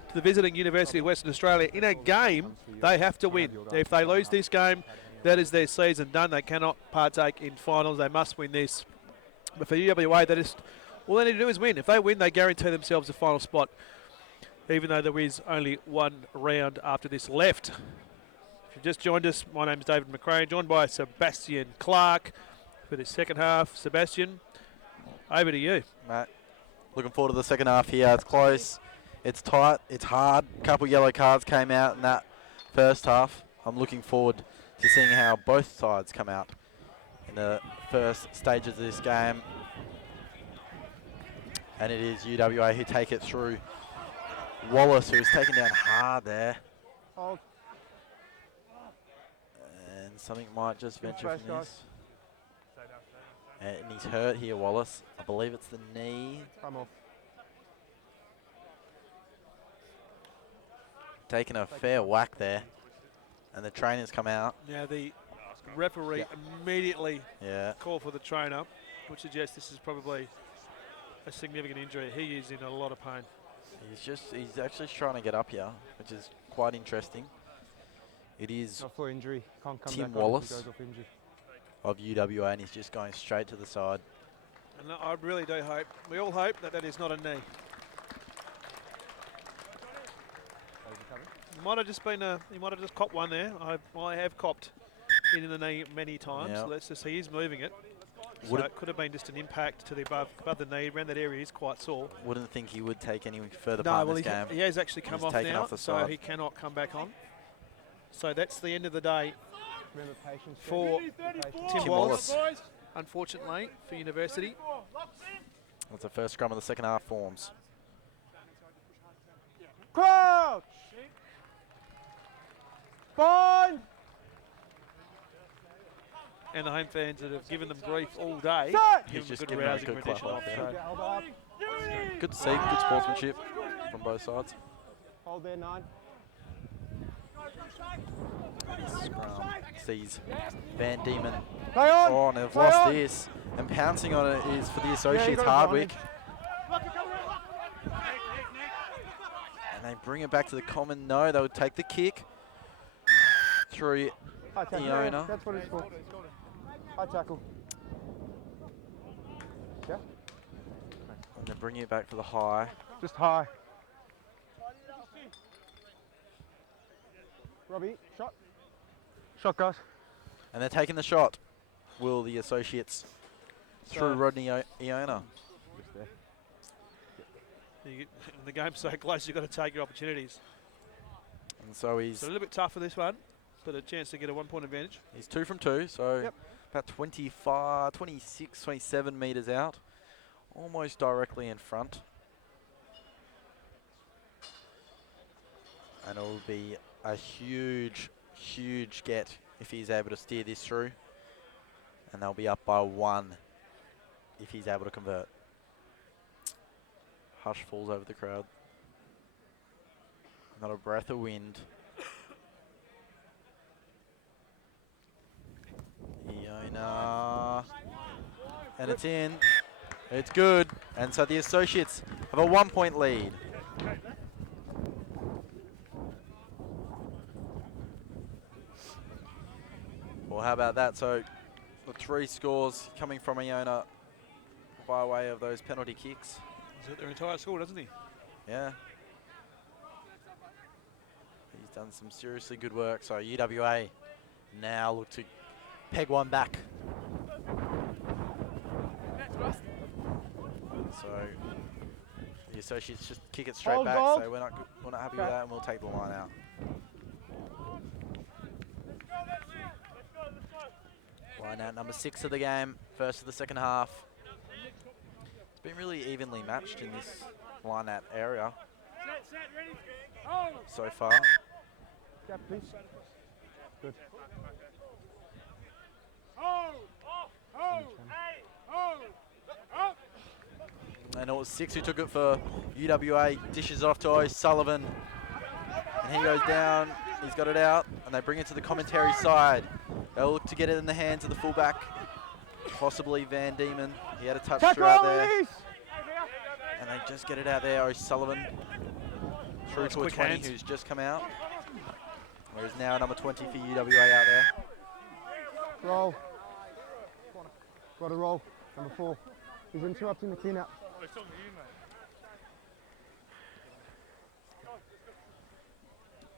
to the visiting University of Western Australia in a game they have to win. If they lose this game, that is their season done. They cannot partake in finals. They must win this. But for UWA, all they need to do is win. If they win, they guarantee themselves a final spot, even though there is only one round after this left. If you've just joined us, my name is David McRae, joined by Sebastian Clark for the second half. Sebastian, over to you. Matt, looking forward to the second half here. It's close, it's tight, it's hard. A couple yellow cards came out in that first half. I'm looking forward to seeing how both sides come out in the first stages of this game. And it is UWA who take it through. Wallace, who's taken down hard there. Hold. And something might just venture First, from guys. this. And he's hurt here, Wallace. I believe it's the knee. Come off. Taking a fair whack there. And the trainers come out. Now the referee immediately Yeah. called for the trainer, which suggests this is probably a significant injury. He is in a lot of pain. He's actually trying to get up here, which is quite interesting. It is Not for injury. Can't come Tim back on if Wallace. he goes off injury. of UWA, and he's just going straight to the side. And I really do hope, we all hope that that is not a knee. It might have just been he might have just copped one there. I have copped in the knee many times. Yep. Let's just see, he's moving it. So Would it could have been just an impact to the above the knee. Around that area is quite sore. Wouldn't think he would take any further No, part well in this game. he has actually come He's off taken now, off the so side. he cannot come back on. So that's the end of the day Remember patience. for Tim Tim Wallace, Wallace. unfortunately, for University. That's the first scrum of the second half forms. Crouch! Bind! And the home fans that have given them grief all day, Set! give He's them just a good given them a rousing good clap rendition off off. there. So Get held up. Good to see, good sportsmanship from both sides. Hold there, 9. Scrum sees Van Diemen. Play on! Oh, and they've Play lost on! this. And pouncing on it is for the Yeah, Associates, you got Hardwick. advantage. And they bring it back to the common. No, they would take the kick through High tackle. Iona. That's what it's for. High tackle. Yeah? And they're bringing it back for the high. Just high. Robbie, shot. Shot, guys. And they're taking the shot. Will the Associates through Rodney Iona. Just there. the game's so close, you've got to take your opportunities. And so he's So a little bit tough for this one, but a chance to get a 1 point advantage. He's 2 from 2, so Yep. about 25, 26, 27 metres out. Almost directly in front. And it'll be a huge, huge get if he's able to steer this through. And they'll be up by 1 if he's able to convert. Hush falls over the crowd. Not a breath of wind. Iona. And it's in. It's good. And so the Associates have a 1 point lead. Well, how about that? So the 3 scores coming from Iona by way of those penalty kicks. He's at their entire score, doesn't he? Yeah. He's done some seriously good work. So UWA now look to peg one back. So the Associates just kick it straight Hold back. goal. So we're not happy with that, and we'll take the line out. Line out number 6 of the game, first of the second half. It's been really evenly matched in this line out area so far. Yeah, please. Good. And it was 6 who took it for UWA. Dishes off to O'Sullivan. And he goes down. He's got it out, and they bring it to the commentary side. They'll look to get it in the hands of the fullback, possibly Van Diemen. He had a touch through out there. And they just get it out there. O'Sullivan through to a 20 hands. who's just come out. Whereas now number 20 for UWA out there. Roll. Got to roll. Number 4. He's interrupting the clean out.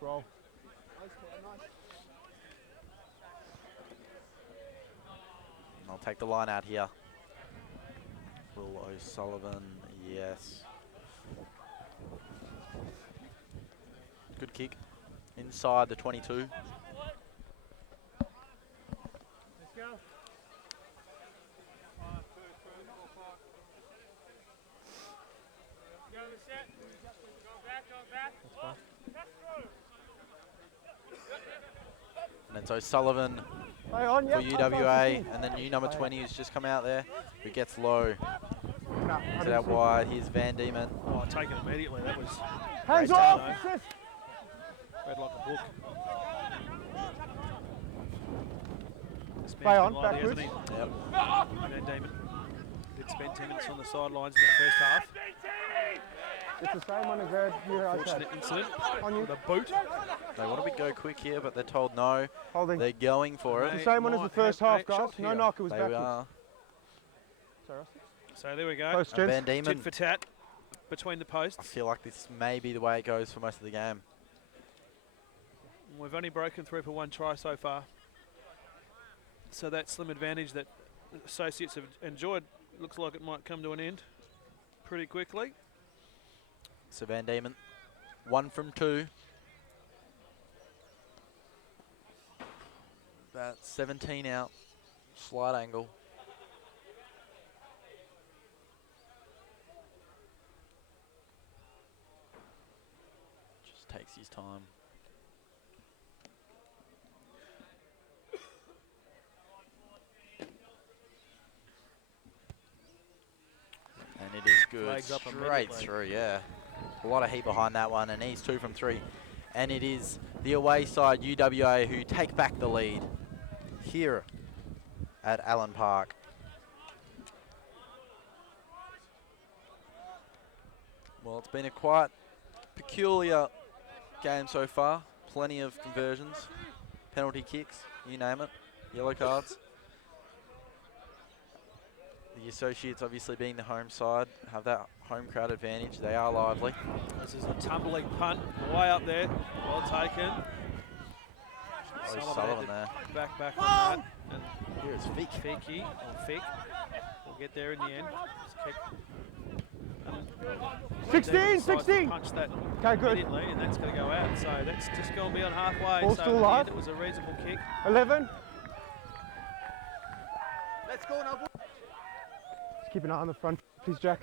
Roll. I'll take the line out here. Will O'Sullivan, yes. Good kick. Inside the 22. Let's go. Go to set. Go back, go back. And it's O'Sullivan Play on, for yeah. UWA, and then new number 20 who's just come out there, who gets low. Gets it out wide. Here's Van Diemen. Oh, taken immediately. That was Hands great off! down, Assist. read like a book. This Play man's on, been lively, backwards. hasn't he? Yep. Van Diemen did spend 10 minutes on the sidelines in the first half. It's the same one as Red. Fortunate incident On you. with a boot. They want to go quick here, but they're told no. Holding. They're going for it. It's the same one as the might first have half, a guys. shot No here. knock, it was They backwards. are. Sorry, Rusty. So there we go. Post, And gents. Van Tit Diemen. for tat between the I posts. feel like this may be the way it goes for most of the game. We've only broken through for 1 try so far. So that slim advantage that associates have enjoyed looks like it might come to an end pretty quickly. So Van Diemen, 1 from 2. About 17 out, slight angle. Just takes his time. And it is good, Flags up straight immediately. through, yeah. A lot of heat behind that one, and he's 2 from 3. And it is the away side, UWA, who take back the lead here at Allen Park. Well, it's been a quite peculiar game so far. Plenty of conversions, penalty kicks, you name it, yellow cards. The Associates, obviously being the home side, have that home crowd advantage. They are lively. This is a tumbling punt way up there. Well taken. Sullivan there. Back on that. And Here it's Feek. Feeky, or Fick, will get there in the end. Just kick. 16, Decides to 16. Punch that Okay, good. immediately, and that's going to go out. So that's just gone beyond halfway. Ball so still in the alive. end it was a reasonable kick. 11. Let's go now, boys. Just keep an eye on the front, please, Jack.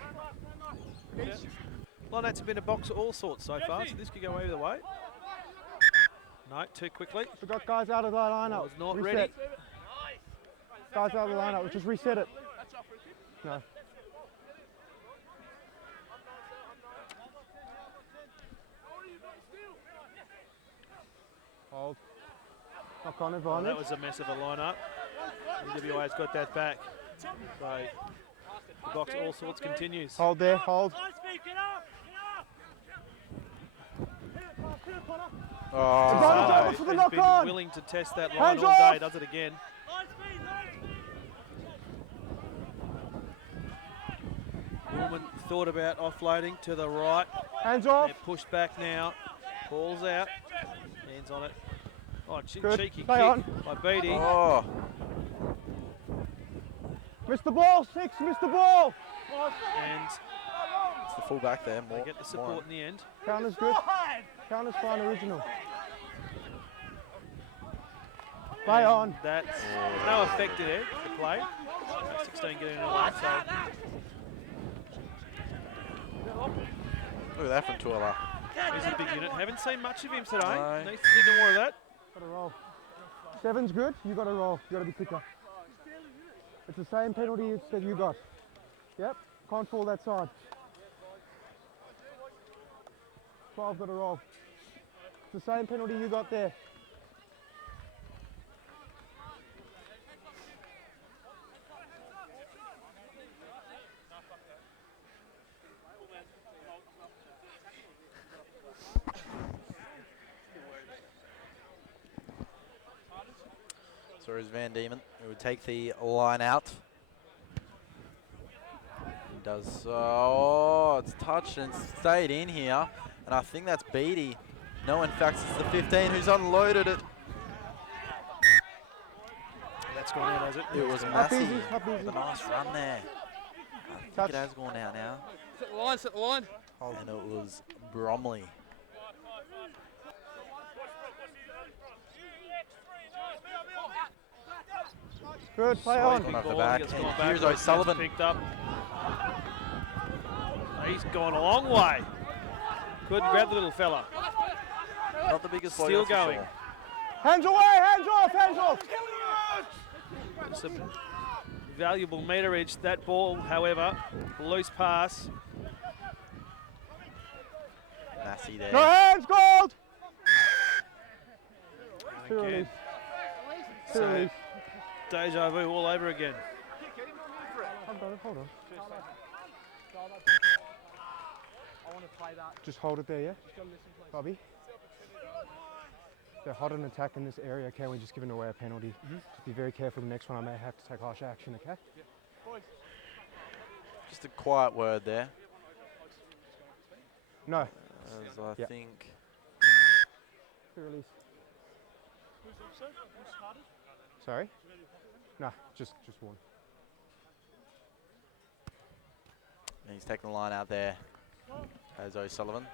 Lineouts have been a box of all sorts so far, so this could go either way. No, too quickly. We got guys out of the lineup. Was not Reset. ready. Guys out of the lineup. We'll just reset it. No. Hold. Knock on Oh, advantage. that was a mess of a lineup. UWA's got that back. So the box of all sorts continues. Hold there. Hold. Nice feet, get up! Oh, Advantage So over for the he's knock been on. willing to test that line Hands all off. day, does it again. Nice feet, nice! Woolman thought about offloading to the right. Hands off. They're pushed back now. Ball's out. Hands on it. Oh, Good. cheeky Play kick on. by Beatty. oh. Missed the ball. 6. Missed the ball. And It's the fullback there. they More, get the support in the end. Counter's good. Counter's fine, original. Play And on. That's no effect there, the play. 16 getting away, so Look at that from Tuala. he's a big unit. Haven't seen much of him today. No. Needs to do more of that. Got to roll. 7's good. You got to roll. You got to be quicker. It's the same penalty that you got. Yep. Can't fall that side. 12 got to roll. It's the same penalty you got there. So is Van Diemen, who would take the line out. He does so. Oh, it's touched and stayed in here. And I think that's Beattie. No, in fact, it's the 15 who's unloaded it. That's gone out, has it? It was Up Massey. easy, up easy. The nice run there. I think Touch. it has gone out now. Set the line, set the line. And it was Bromley. Good, play So on. he's gone off the Ball, back. gets And gone here's backwards, that's O'Sullivan. picked up. He's gone a long way. Couldn't grab the little fella. Not the biggest bloke, Still that's for going. sure. Hands away, hands off, hands off. Some valuable meterage. That ball, however, loose pass. Massey there. No hands, gold. Two Again. release. Two So, release. deja vu all over again. Hold on. I want to play that. Just hold it there, yeah? Bobby? They're hot on attack in this area, okay? We're just giving away a penalty. Just be very careful the next one. I may have to take harsh action, okay? Just a quiet word there. No. As I Yep. think. Two release. Sorry? No, just one. And he's taking the line out there as O'Sullivan.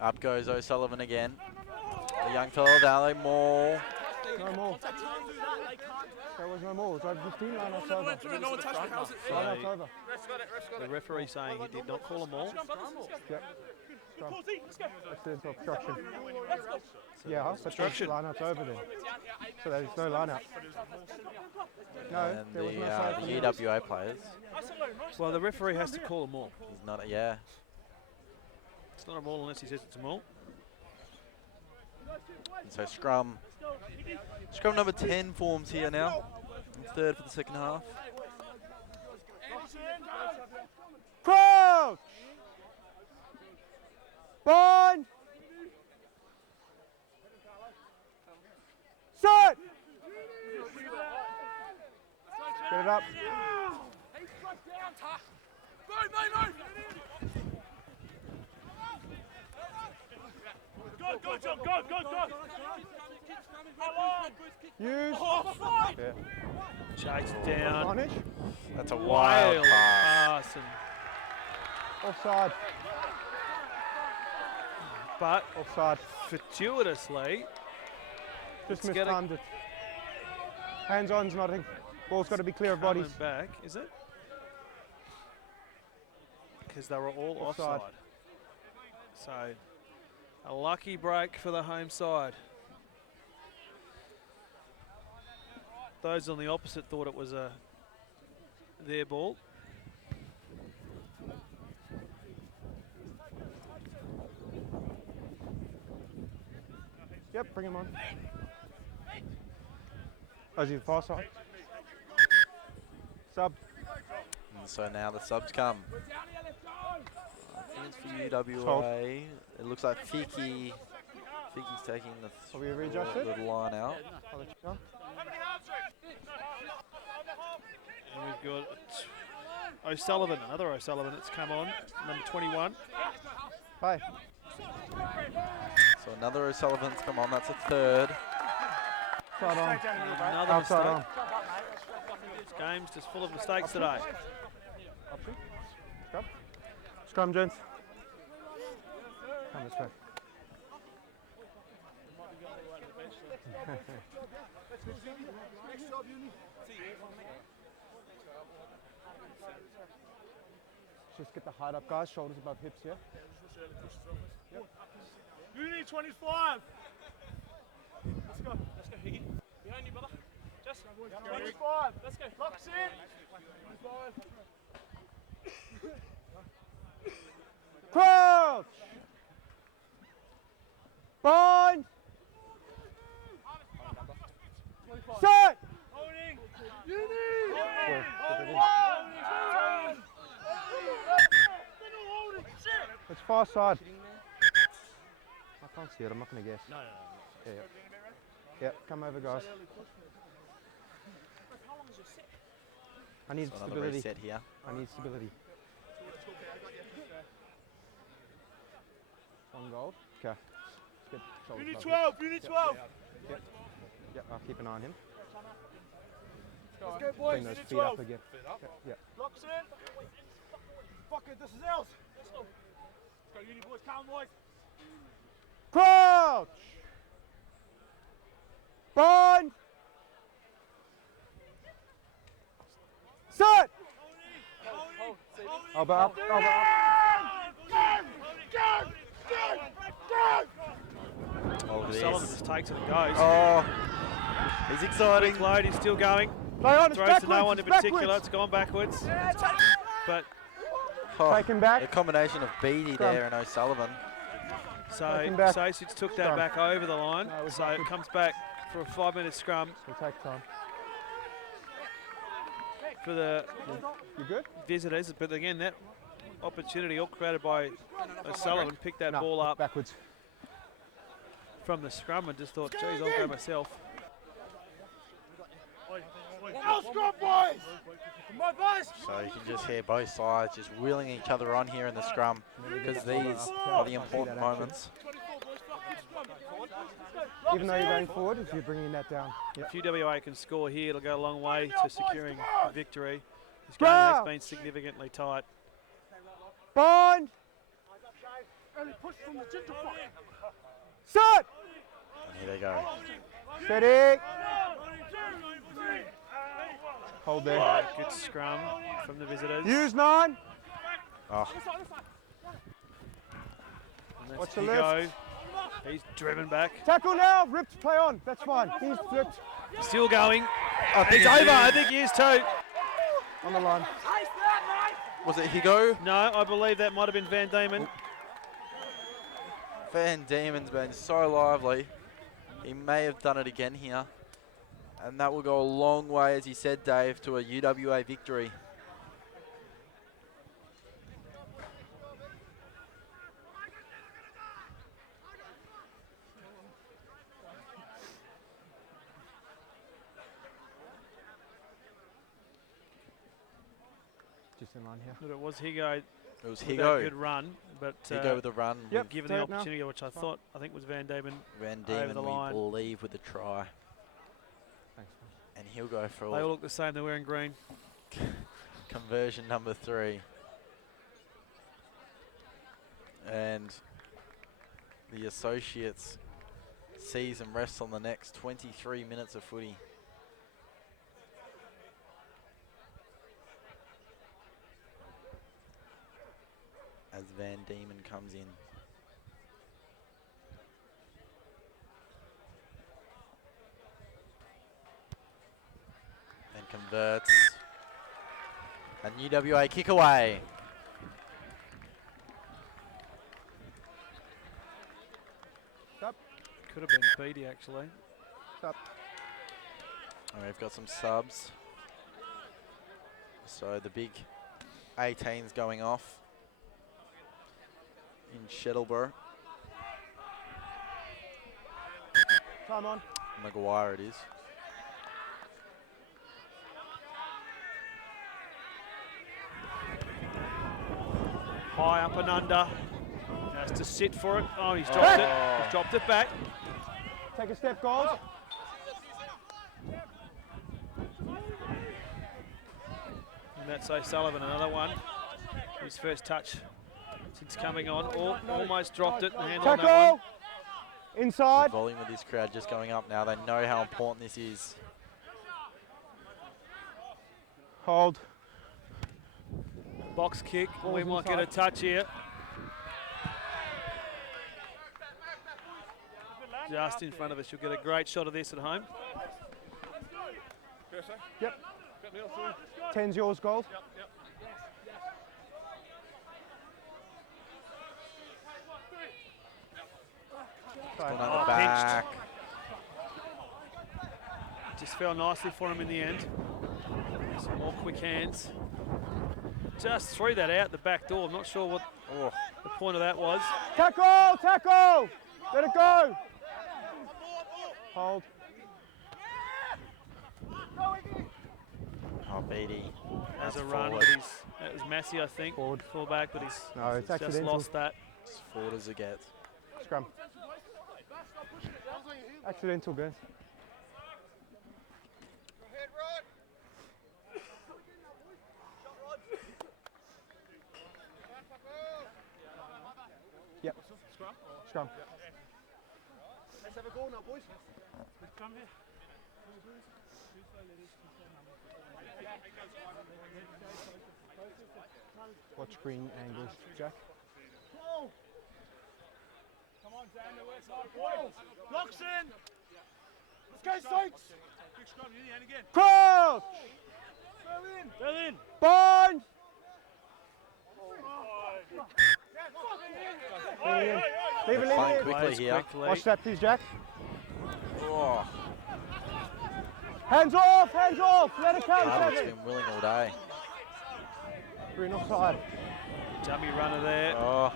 Up goes O'Sullivan again. The young fellow, Valley Mall. No more. There was no more. It was over 15, line outs over. Line outs over. The referee saying he did not call them all. Yep. That's the obstruction. Yeah, but Obstruction. the line out's over then. So there's no line out. No, And there was no the side. UWA players. Well, the referee has to call them all. He's not, yeah. It's not a maul unless he says it's a maul. And so scrum number 10 forms here now. And third for the second half. Crouch! Bond! Set! Get it up. Go, John, go. Use. Yeah. Chased down. Advantage. That's a wild pass. pass and Offside. but Offside. fortuitously, Just It's getting- mistimed it. Hands on's nothing. Ball's got to be clear of coming bodies. back, is it? Because they were all Offside. offside. So, a lucky break for the home side. Those on the opposite thought it was their ball. Yep, bring him on. Oh, is he the far side? Sub. And so now the subs come. I think it's for UWA. It looks like Fiki's taking Are we readjusted? the line out. I'll let you know. And we've got O'Sullivan, another O'Sullivan that's come on, number 21. Hi. So another O'Sullivan's come on. That's a third. Side on. Another Outside mistake. on. This game's just full of mistakes today. Option. Scrum. Scrum, gents. Come this way. Just get the height up, guys. Shoulders above hips, yeah? Uni 25. go. Let's go, Higgy. Behind you, brother. Just 25. Let's go. Locks in. 25. Crouch! Bind! Set! Holding. It's far side. I can't see it, I'm not going to guess. No. Yeah, yeah, come over, guys. I need Another stability. reset here. I need stability. One goal. Okay. Good. Shoulders Unit lovely. 12. Unit 12. Yep, I'll keep an eye on him. Let's go, boys. Bring those Unit feet up 12. again. Yeah. Locks in. Fuck it, this is ours. Let's go. Let's go, unit boys. Calm, boys. Crouch! Bind! Set! Elbow up, elbow up. Over Sullivan this. just takes it and goes. Oh, he's exciting. Load, he's still going. Play on, it's Throws backwards, to no one in it's particular. backwards. It's gone backwards. But Oh, Take him back. a combination of Beattie Scrum. there and O'Sullivan. so him back. Sasic took that Scrum. back over the line. No, it's So not it good. comes back for a 5-minute scrum We'll take time. for the You good? visitors. But again, that opportunity all created by O'Sullivan picked that No, ball up backwards. from the scrum and just thought, geez, I'll go myself. Our scrum, boys. Come on, boys. So you can just hear both sides just wheeling each other on here in the scrum because these are the important moments. 24, boys. Fuck scrum. Even though you're going forward, if you're bringing that down. Yep. If UWA can score here, it'll go a long way to securing victory. This game Scrum! has been significantly tight. Bind! Early push from the ginger fuck. Set! And here they go. Steady! Hold there. Good scrum from the visitors. Use 9. Oh, And that's Watch the Higo. He's driven back. Tackle now. Ripped. Play on. That's fine. He's flipped Still going. I think It's over. I think he is too. on the line. was it Higo? No, I believe that might have been Van Diemen. Van Diemen's been so lively. He may have done it again here. And that will go a long way, as you said, Dave, to a UWA victory. Just in line here. But it was Higo It was with that Higo. good run. But Higo with the run. Yep. given Say the it now. opportunity, which I think was Van Diemen. Van over Diemen, the we line. believe, with the try. Thanks, mate. And he'll go for They all look the same. They're wearing green. conversion number 3. And the Associates sees and rests on the next 23 minutes of footy. As Van Diemen comes in. And converts. And UWA kick away. Could have been Beattie, actually. Stop. And we've got some subs. So the big 18's going off in Shettleborough. Time on. Maguire it is. High up and under. Has to sit for it. Oh, he's dropped it. He's dropped it back. Take a step, goals. And that's O'Sullivan, another one. His first touch since coming on. Almost dropped it. And hand on that one. Tackle. The Inside. volume of this crowd just going up now. They know how important this is. Hold. Box kick. Ball's We might get a inside. touch here. just in front of us. You'll get a great shot of this at home. Yep. 10's yours, gold. Gone on the back. Just fell nicely for him in the end. Some more quick hands. Just threw that out the back door. I'm not sure what the point of that was. Tackle! Tackle! Let it go! Hold. Oh, Beatty. As a That's run, forward. but that was Massey, I think. Forward. Fullback, but he's No, it's just accidental. lost that. As forward as it gets. Scrum. Accidental, Ben. Yep. Scrum. Let's have a goal now, boys. Watch green angles, Jack. Come on, Dan, the west side, boys. Locks in. Let's go, Stokes. Big scrum, in the end again. Crouch! Fill in. Bind! Leave it, leave Playing it. quickly Plays here. quickly. Watch that, please, Jack. Oh, Hands off, hands off. Let it come, Harvard's Seven. been willing all day. Green offside. Dummy runner there. Oh,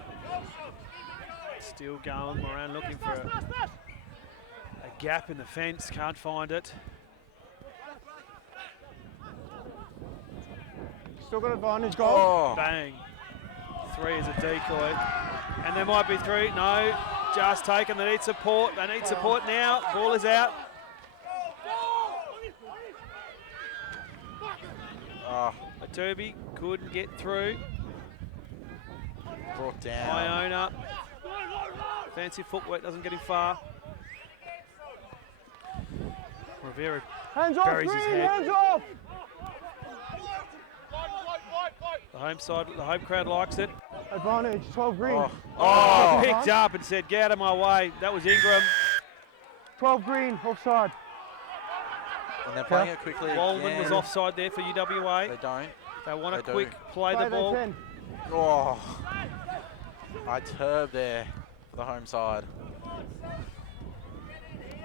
Still going. Moran looking for a gap in the fence. Can't find it. Still got advantage, goal. oh. Bang. 3 is a decoy. And there might be 3. No. Just taken. They need support. They need support now. Ball is out. Oh, Turby couldn't get through. brought down. Iona. Fancy footwork doesn't get him far. Rivera Hands off, buries his green, head. hands off. The home side, the home crowd likes it. Advantage, 12 green. Oh, Oh, oh. picked up and said, "Get out of my way." That was Ingram. 12 green, offside. And they're playing it quickly. Waldman was again. offside there for UWA. They don't. They want a They quick do. play the ball. 10. Oh, I turb there for the home side.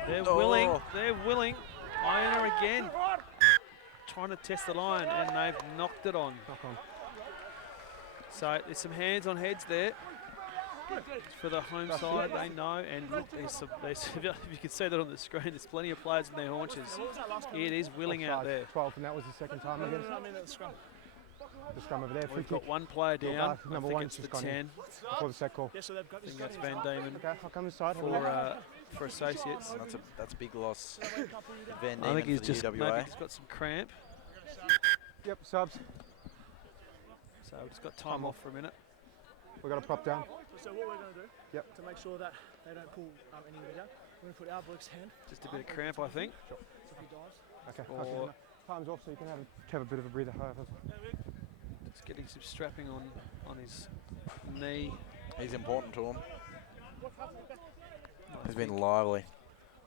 They're Oh. willing. They're willing. Iona again. Trying to test the line, and they've knocked it on. Knock on. So there's some hands on heads there for the home side. They know, and look, if you can see that on the screen, there's plenty of players in their haunches. It is willing out Offside, there. 12, and that was the second time against I mean, that's scrum. the scrum over there. Free We've kick got one player down. back, I number think one it's the just gone in. 10 before the set call. Yeah, so they've got I this. think that's Van Diemen Okay, I'll come inside. have a look. for Associates. That's a big loss. Van I think Diemen he's for just the maybe UWA. he's got some cramp, Yep, subs. so we've just got time off for a minute. We got a prop down. So what we're going to do Yep. to make sure that they don't pull anybody down, we're going to put our bloke's hand. Just a bit of cramp, I think. So if he dives, Okay. Or- okay. Time's off, so you can have a bit of a breather. However. Just getting some strapping on his knee. He's important to him. He's been lively.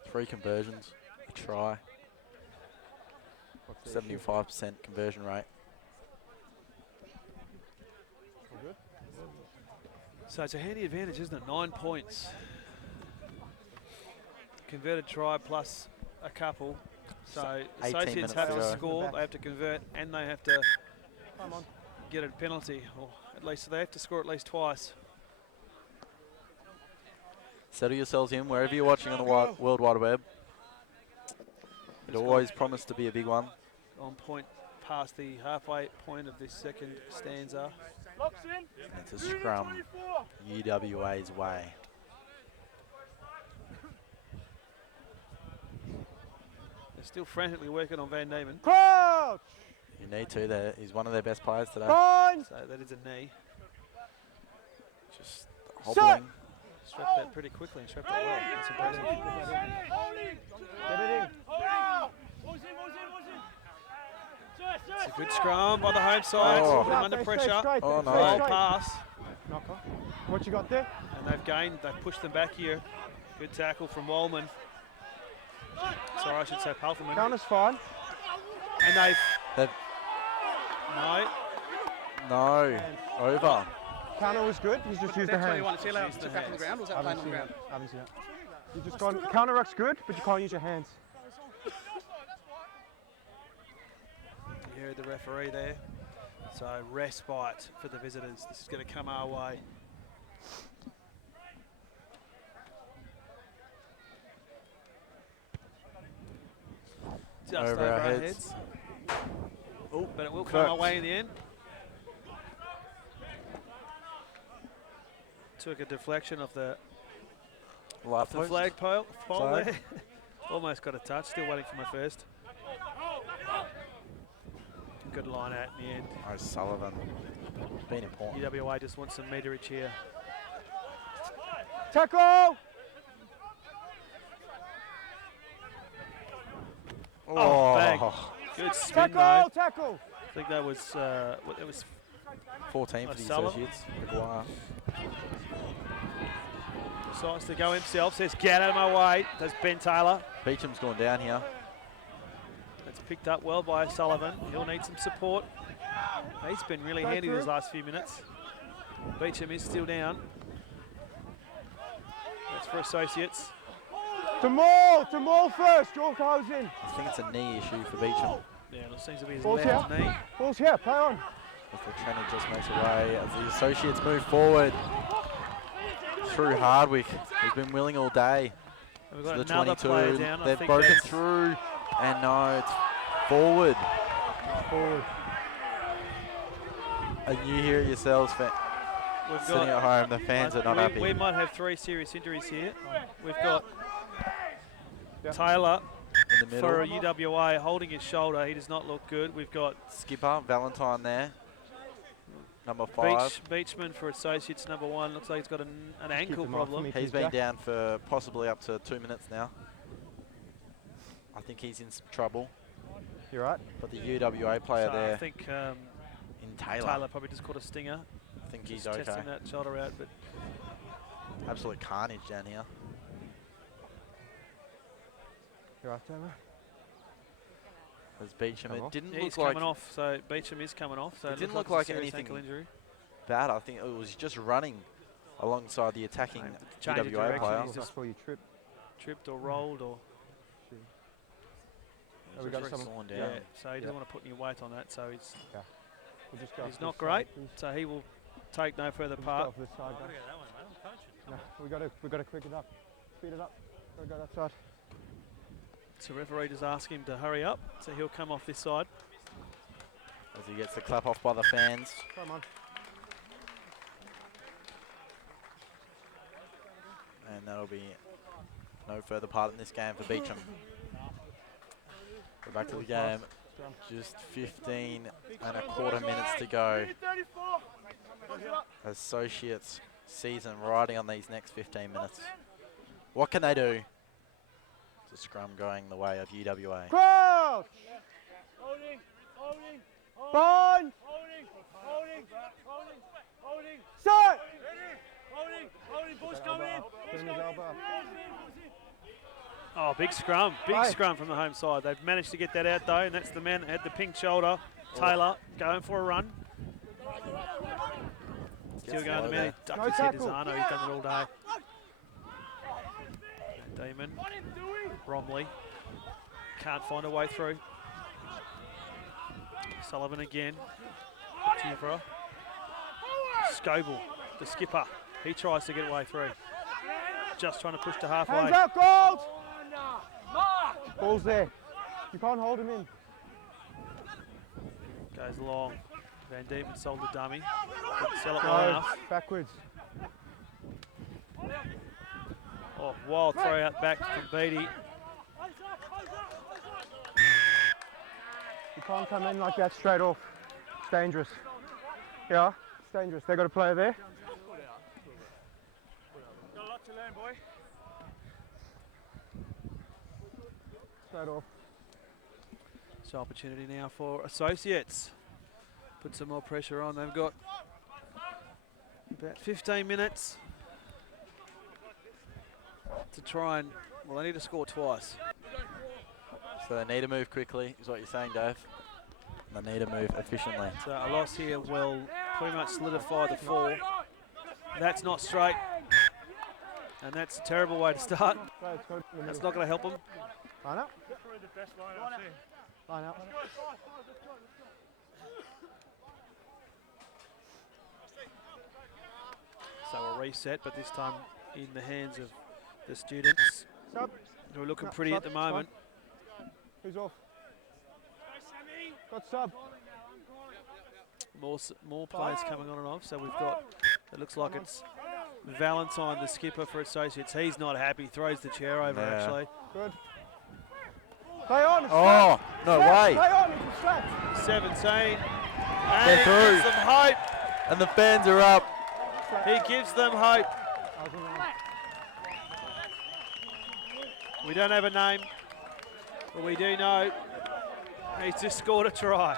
3 conversions, a try, What's the issue? 75% conversion rate. All good? So it's a handy advantage, isn't it? 9 points. Converted try plus a couple. So 18 Associates minutes have to to go. score, they have to convert, and they have to Come on. get a penalty, or at least they have to score at least twice. Settle yourselves in wherever you're watching on the World Wide Web. It always promised to be a big one. On point past the halfway point of this second stanza. locks in. It's a scrum UWA's way. They're still frantically working on Van Diemen, Crouch! You need to. He's one of their best players today. Bind! so that is a knee. Just hobbling. Strapped that pretty quickly and strapped that well. That's impressive. Get it in. It's a good scrum by the home side. Oh. Put them under Stay pressure. straight, Oh, stay no. Goal straight. pass, Knock on. What you got there? and they've pushed them back here. Good tackle from Wallman. Sorry, I should say Palferman. Counter's fine. And they've... They've- No. No, over. Counter was good. He's just used the hand. Is he allowed to sit back on the ground, or was that playing on the ground? I haven't seen it. You just gone. Counter ruck's good, but you can't use your hands. You heard the referee there. So respite for the visitors. This is going to come our way. Just over our heads. Oh, but it will come our way in the end. Took a deflection off the flagpole there. Almost got a touch. Still waiting for my first. Good line out in the end. O'Sullivan. Been important. UWA just wants some meterage here. Tackle! Oh, bang. Good spin though. Tackle! Tackle! I think that was, it was 14 for the O'Sullivan. Associates. Maguire. decides to go himself, says get out of my way. Does Ben Taylor. Beecham's gone down here. It's picked up well by Sullivan. He'll need some support. He's been really handy these last few minutes. Beecham is still down. That's for Associates. To Maul first. York goes in. I think it's a knee issue for Beecham. Yeah, it seems to be his Ball's left here. knee. Ball's here. Play on. As the Trenny just makes away as the Associates move forward. Through Hardwick, who's been willing all day. And we've got To the another 22, player down. I they've think broken that's through, and no, it's forward. Forward. And you hear it yourselves, we've sitting at home, the fans are not happy. We might have 3 serious injuries here. We've got Yeah. Taylor In the middle, for UWA holding his shoulder. He does not look good. We've got skipper, Valentine there, number 5. Beachman for Associates, number 1. Looks like he's got an ankle him off problem. me. He's been down for possibly up to 2 minutes now. I think he's in some trouble. You're right. But the UWA player So there, I think in Taylor, Taylor probably just caught a stinger. I think he's Just okay. testing that shoulder out, but Absolute carnage down here. You're right, Taylor. As Beecham, Come it off. didn't yeah, look he's like coming off. So Beecham is coming off. So It didn't looks look it's a like serious anything- ankle injury. bad. I think it was just running alongside the attacking No, change of UWA direction, player. he's just- Before you trip. Tripped or rolled or Have we got Just someone? fallen down. yeah. So he doesn't want to put any weight on that. So he's We'll just go he's off not this side, great. please. So he will take no further We'll just go part. off this side, guys. No, we got to quick it up. Speed it up. Gotta go that side. So referee just ask him to hurry up. So he'll come off this side. As he gets the clap off by the fans. Come on. And that'll be no further part in this game for Beecham. We're back to the game. Just 15 and a quarter minutes to go. Associates season riding on these next 15 minutes. What can they do? It's a scrum going the way of UWA. Crouch! Holding, holding, Bond! holding, holding, holding, holding, Set! holding, boys coming in. Get him his elbow. Oh, big scrum. Big Aye. scrum from the home side. They've managed to get that out though, and that's the man that had the pink shoulder. Taylor going for a run. Still Gets going low the man. there. He ducked No his head to tackle. Zano. He's done it all day. Damon. Bromley. Can't find a way through. Sullivan again. Tuvera. Scoble, the skipper. He tries to get away through. Just trying to push to halfway. Hands up, Gold! Ball's there. You can't hold him in. Goes long. Van Diemen sold the dummy. Didn't sell it well Go enough. backwards. Oh, wild throw out back from Beatty. You can't come in like that straight off. It's dangerous. Yeah, it's dangerous. They got a player there. Got a lot to learn, boy. Straight off. So opportunity now for Associates. Put some more pressure on. They've got about 15 minutes to try and, well, they need to score twice. So they need to move quickly, is what you're saying, Dave. They need to move efficiently. So a loss here will pretty much solidify the 4. That's not straight. And that's a terrible way to start. That's not going to help them. Line up. Line up. So a reset, but this time in the hands of the students, Sub. who are looking No, pretty sub, at the moment. sub. Who's off? Got sub. More players coming on and off. So we've got, it looks like it's Valentine, the skipper for Associates. He's not happy, throws the chair over actually. Good. Play on. Oh, no way. Play on. It's a 17. They're And he through. gives them hope. And the fans are up. He gives them hope. We don't have a name, but we do know he's just scored a try.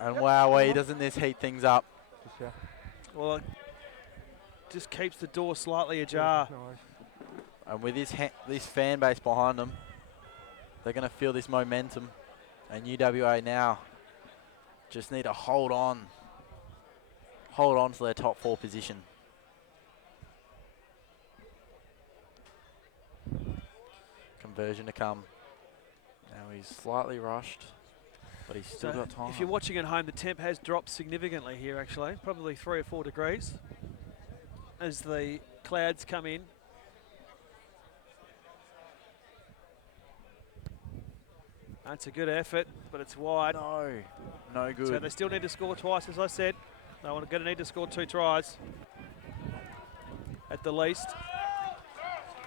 And wow, doesn't this heat things up? Well, it just keeps the door slightly ajar. And with this fan base behind them, they're going to feel this momentum. And UWA now just need to hold on to their top 4 position. Conversion to come. Now he's slightly rushed, but he's still got time. If you're watching at home, the temp has dropped significantly here actually, probably 3 or 4 degrees as the clouds come in. That's a good effort, but it's wide. No good. So they still need to score twice, as I said. They want to need to score 2 tries at the least.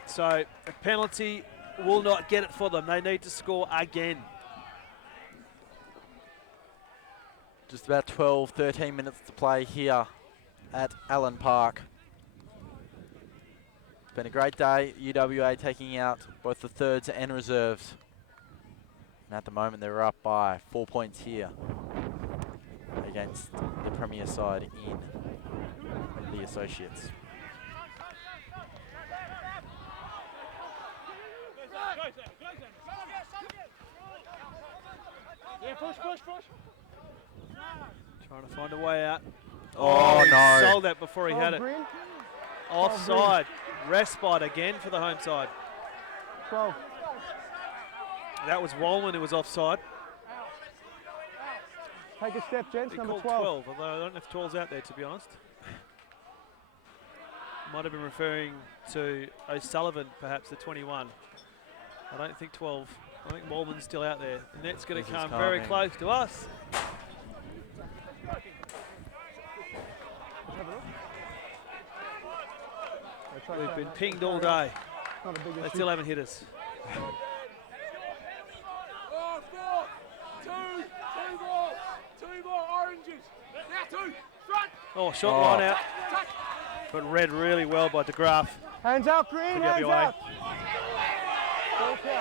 So a penalty will not get it for them. They need to score again. Just about 12, 13 minutes to play here at Allen Park. It's been a great day. UWA taking out both the thirds and reserves. And at the moment, they're up by 4 points here against the premier side in the Associates. Yeah, push. Trying to find a way out. Oh, he no. sold that before he had it. Green. Offside. Respite again for the home side. 12. That was Wolman who was offside. Take a step, gents. He Number called 12. 12, although I don't know if 12's out there, to be honest. Might have been referring to O'Sullivan, perhaps the 21. I don't think 12. I think Wolman's still out there. The net's going to This is come very coming. close to us. We've been pinged all day. Not a big They issue. still haven't hit us. Two more oranges. Now 2. Front. Oh, shot line out. But read really well by De Graaf. Hands out, Green. Could Hands UWA. out. Okay.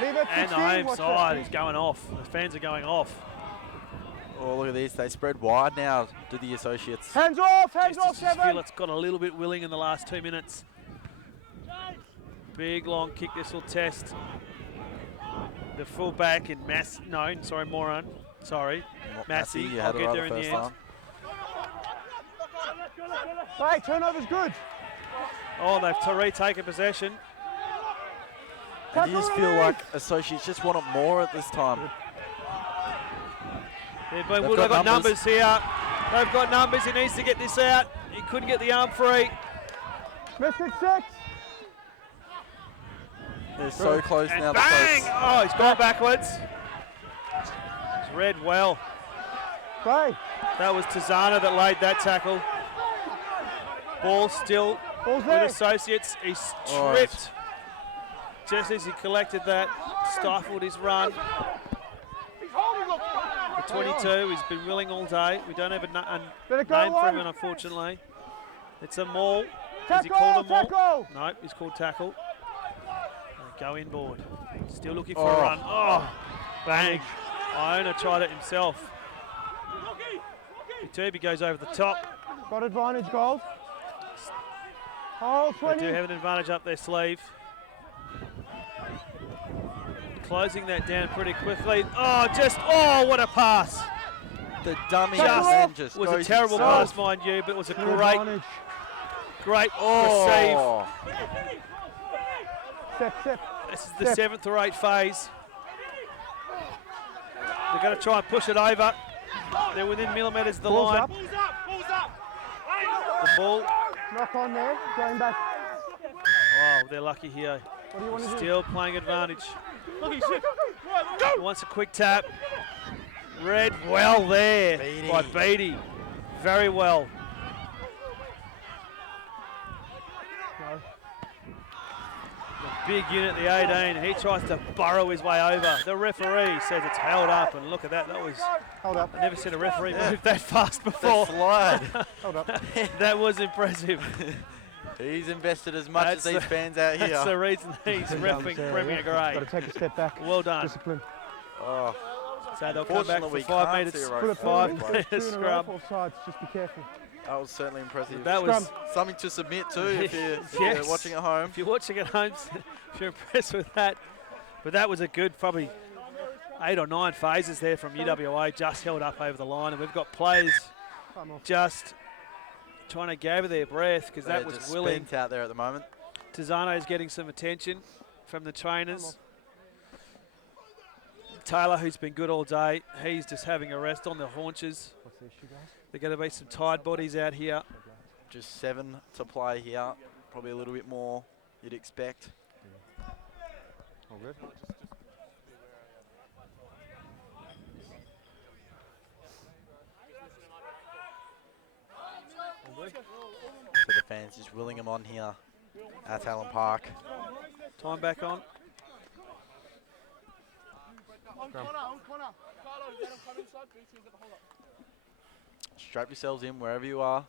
Leave it. And the 16, home watch side that. is going off. The fans are going off. Oh, look at this. They spread wide now to the Associates. Hands off. Hands off, Just 7. feel it's got a little bit willing in the last 2 minutes. Big long kick this will test. The fullback in Moran. Sorry. Massey. you I'll had it get right there the in the first end. time. Hey, turnover's good. Oh, they've to retaken possession. And you just feel like Associates just want it more at this time. They've got got numbers. numbers here. They've got numbers. He needs to get this out. He couldn't get the arm free. Missed it 6. They're so close And now. bang! Oh, he's gone backwards. It's read well. Play. That was Tizana that laid that tackle. Ball still Ball's with there. Associates. He's Oh, tripped. Just as he collected that, stifled his run. The 22, he's been willing all day. We don't have a Let it go, name for one. him, unfortunately. It's a maul. Tackle, Has he called a maul? tackle. No, he's called tackle. Go inboard. Still looking for Oh. a run. Oh, bang. Iona tried it himself. Tubi goes over the top. Got advantage, Gold. Hold They 20. do have an advantage up their sleeve. Closing that down pretty quickly. Oh, what a pass. The dummy Just and then just was a goes terrible himself. pass, mind you, but it was a Good great advantage. receive. Oh, Step. This is the 7th or 8th phase. They're going to try and push it over. They're within millimetres of the Ball's line. up. The ball. Knock on there. Going back. Oh, they're lucky here. What do you want to do? Still playing advantage. Wants a quick tap. Read well there Beatty. by Beatty. Very well. No. The big unit, the 18. He tries to burrow his way over. The referee says it's held up, and look at that. That was, Hold up. I've never seen a referee move that fast the before. slide. Hold up. That was impressive. He's invested as much as That's these fans out here. That's the reason he's repping Premier Got grade. to take a step back. Well done. Discipline. Oh, So they'll come back fortunately, for we 5 can't minutes. see a Put a five penalty. play. Two in a row, Scrub. 4 sides. Just be careful. That was certainly impressive. That was, Something to submit to if Yes. you're watching at home. if you're watching at home, if you're impressed with that. But that was a good, probably 8 or 9 phases there from UWA, just held up over the line. And we've got players Come on. just trying to gather their breath because that They're was just willing. spent out there at the moment. Tizano's getting some attention from the trainers. Taylor, who's been good all day, he's just having a rest on the haunches. What's the issue, guys? There are going to be some tired bodies out here. Just 7 to play here. Probably a little bit more you'd expect. All good. So the fans just willing them on here at Allen Park. Time back on. Strap yourselves in wherever you are.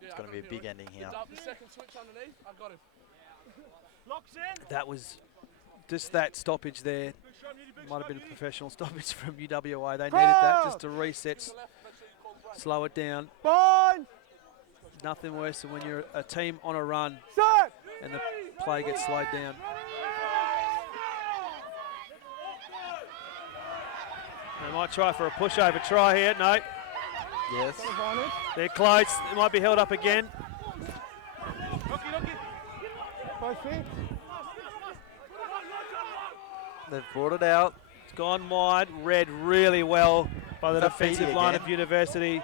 It's going to be a big ending here. The second switch underneath, I got him. That was just that stoppage there. Might have been a professional stoppage from UWA. They needed that just to reset, slow it down. Fine. Nothing worse than when you're a team on a run Set. and the play gets slowed down. They might try for a pushover try here. No, Yes. Advantage. they're close. It might be held up again. Both feet. They've brought it out. It's gone wide. Read really well by the Is that defensive Beatty line again? of University.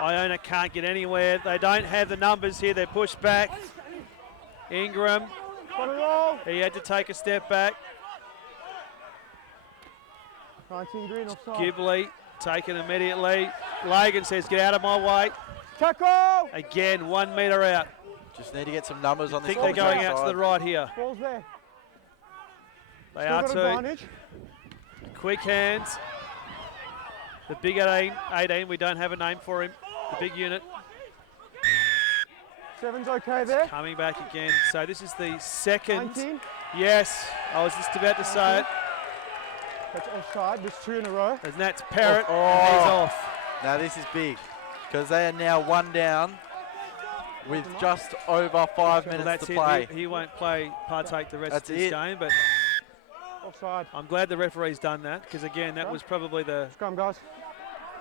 Iona can't get anywhere. They don't have the numbers here. They're pushed back. Ingram, Got it all. he had to take a step back. 19 green offside. Gibley taken immediately. Lagan says, get out of my way. Tackle. Again, 1 metre out. Just need to get some numbers on I this. think they're going opposite out to side. the right here. Ball's there. They Still are got too. advantage. Quick hands. The big 18, we don't have a name for him. The big unit 7's okay there. coming back again. So this is the second. 19. Yes, I was just about to say it. That's offside. There's 2 in a row. And that's Parrott, Oh. and he's off. Now this is big because they are now 1 down with just over 5 Well, minutes that's to it. play. He won't partake the rest That's of this it. game, but Offside. I'm glad the referee's done that because, again, that was probably the Scrum, guys.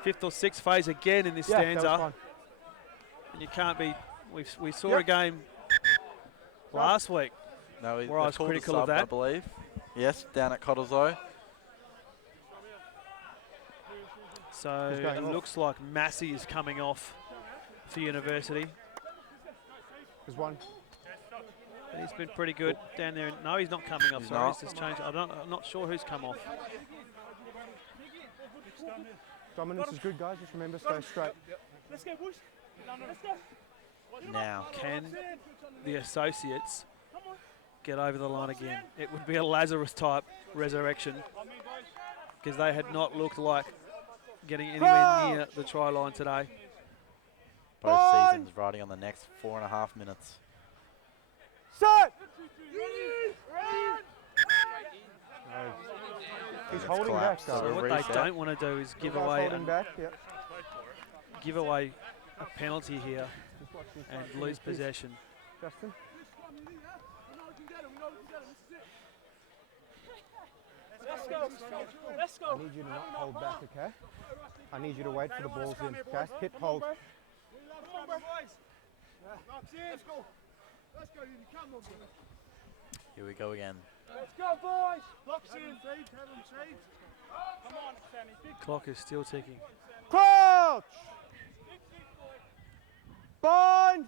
5th or 6th phase again in this Yeah, that was stanza. fine. And you can't be. We saw Yep. a game last week. No, Where I was critical of I that. believe. Yes, down at Cottesloe. So Who's going it off? looks like Massey is coming off for University. There's 1. He's been pretty good down there. No, he's not coming off. He's Sorry, not. he's just changed. I'm not sure who's come off. Dominance is good, guys. Just remember, stay straight. Let's go, boys. Let's go. Now, Can the associates get over the line again? It would be a Lazarus type resurrection because they had not looked like getting anywhere near the try line today. both Fine. seasons riding on the next 4.5 minutes. Set. He's it's holding back, collapsed, guys. so So we'll what reset. they don't want to do is give Guys away holding back. Yep. give away a penalty here and lose possession. Justin? Let's go. Let's I go. need you to not hold back, okay? I need you to wait for the balls in, okay? Hit, hold. Here we go again. Let's go, boys. Blocks in. Come on, Sammy. Clock is still ticking. Crouch! Bind!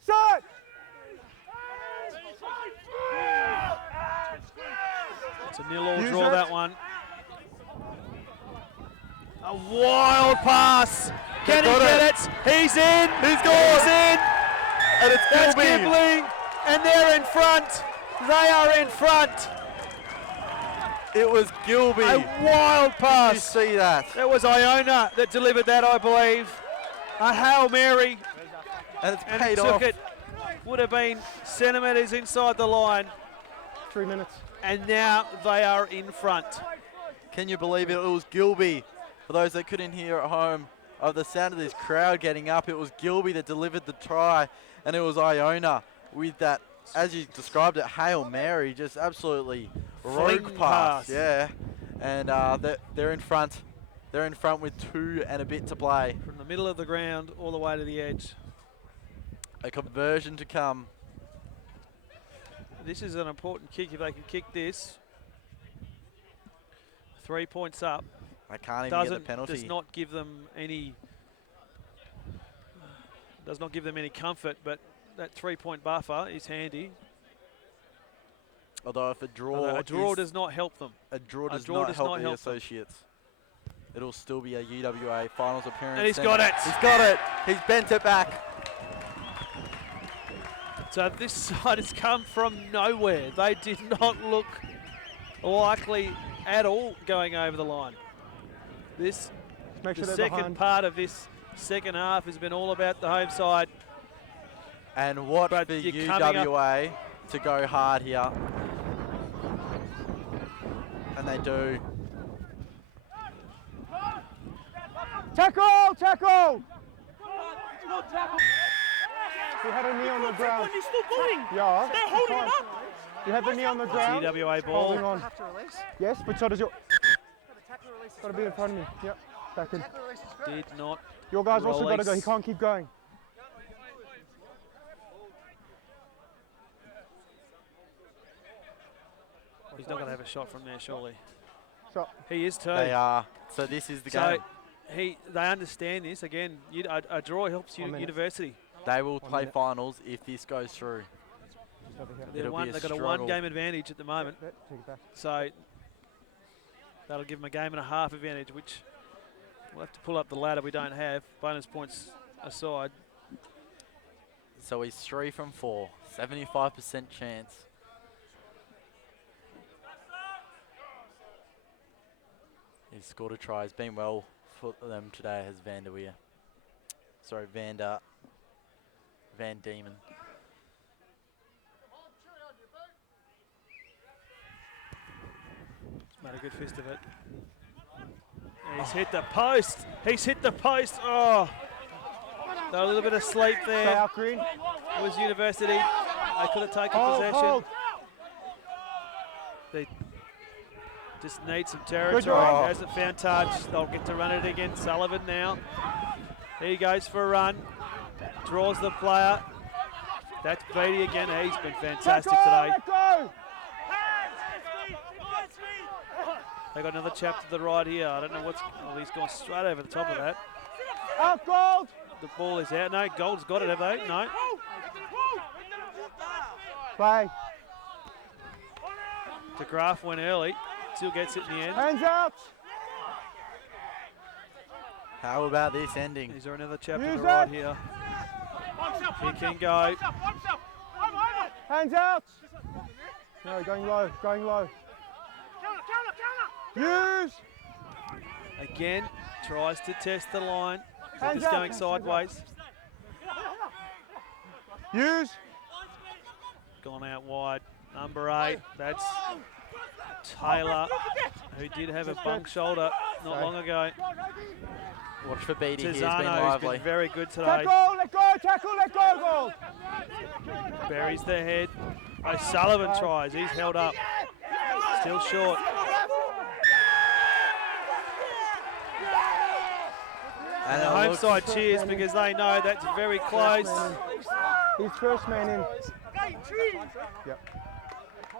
Set! It's a 0-all Use draw, it. that one. A wild pass. Can he got get it? He's in. He's gone. He's in. And it's That's Gilby. Gibling. And they're in front. They are in front. It was Gilby. A wild Did you pass. see that? That was Iona that delivered that, I believe. A Hail Mary. And it's And he paid took off. it. Would have been centimetres inside the line. 3 minutes. And now they are in front. Can you believe it? It was Gilby. For those that couldn't hear at home, of the sound of this crowd getting up, it was Gilby that delivered the try, and it was Iona with that, as you described it, Hail Mary, just absolutely rogue Fling pass. pass. Yeah, and they're in front. They're in front with 2 and a bit to play. From the middle of the ground all the way to the edge. A conversion to come. This is an important kick. If they can kick this, 3 points up. I can't even get the penalty. Does not give them any comfort, but that 3-point buffer is handy. Although if a draw, Although a draw does not help them. a draw does draw not does help not the help them. Associates. It'll still be a UWA finals appearance. And he's got it. He's got it. He's bent it back. So this side has come from nowhere. They did not look likely at all going over the line. Make The sure they're second behind. part of this second half has been all about the home side. And what But for you're coming up- UWA to go hard here. And they do. Tackle! Tackle! You had a knee on the ground. You're still going. Yeah. They're holding fine. it up. You had the knee on the ground. UWA Holding ball. on. Yes, but so does your. Got to be in front of me. Yep. Back in. Did not. Your guy's also got to go. He Release. can't keep going. He's not going to have a shot from there, surely. So He is too. They are. So this is the So game. they understand this. Again, a draw helps 1 minute. University. They will 1 play minute. finals if this goes through. just over here. It'll be a They've got a struggle. 1-game advantage at the moment. Take it back. So that'll give them a game and a half advantage, which we'll have to pull up the ladder we don't have. Bonus points aside. So he's 3 from 4. 75% chance. He's scored a try. He's been well for them today, has Van Diemen. He's made a good fist of it. And he's hit the post. He's hit the post. Oh, they're a little bit asleep Stay there. out green. It was University. They could have taken Hold, possession. hold. They just need some territory. job. Hasn't found touch. They'll get to run it again. Sullivan now. He goes for a run. Draws the player. That's Beatty again. He's been fantastic today. Let go. They got another chap to the right here. I don't know what's. Well, he's gone straight over the top of that. Out Gold. The ball is out. No, Gold's got it, have they? No. Play. DeGraff went early. Still gets it in the end. Hands out. How about this ending? Is there another chap to Use the right it. here? He can go. Hands out. No, going low. Going low. Use. Again, tries to test the line. Hands Just out. going sideways. Use. Gone out wide. Number 8. That's Taylor, who did have a bung shoulder not long ago. Watch for Beattie. He's been Tiziano, who's lively. been very good today. Tackle, let go, tackle, let go, goal. Buries the head. O'Sullivan tries. He's held up. Still short. And The it home looks- side cheers because they know that's very close. He's first man in. Yep.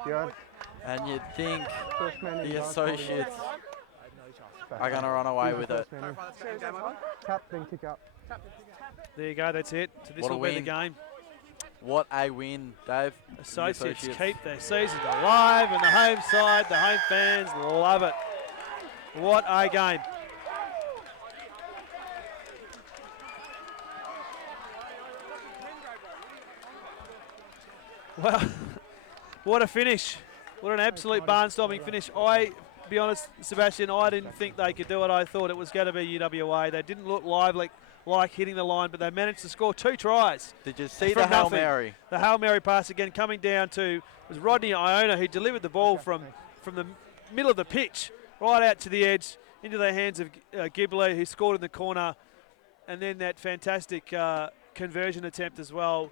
Yeah, And you'd think first man in. the guys. Associates Back. are going to run away He's with the it. first man in. Tap, then kick up. There you go, that's it. So this What a will be the win. game. What a win, Dave. The Associates keep their season alive, and the home side, the home fans love it. What a game. Well, what a finish. What an absolute barnstorming finish. Be honest, Sebastian, I didn't think they could do it. I thought it was going to be UWA. They didn't look lively like hitting the line, but they managed to score 2 tries. Did you see From the Hail nothing. Mary? The Hail Mary pass again coming down to was Rodney Iona, who delivered the ball from the middle of the pitch right out to the edge into the hands of Ghibli, who scored in the corner, and then that fantastic conversion attempt as well.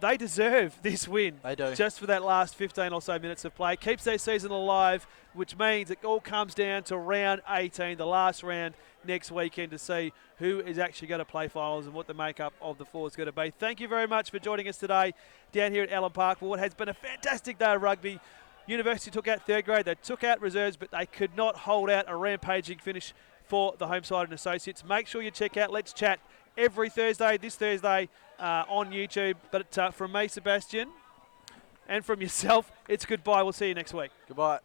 They deserve this win. They do. Just for that last 15 or so minutes of play. Keeps their season alive, which means it all comes down to round 18, the last round next weekend, to see who is actually going to play finals and what the makeup of the four is going to be. Thank you very much for joining us today down here at Allen Park for what has been a fantastic day of rugby. University took out third grade, they took out reserves, but they could not hold out a rampaging finish for the home side and associates. Make sure you check out Let's Chat every Thursday, this Thursday on YouTube. But from me, Sebastian, and from yourself, it's goodbye. We'll see you next week. Goodbye.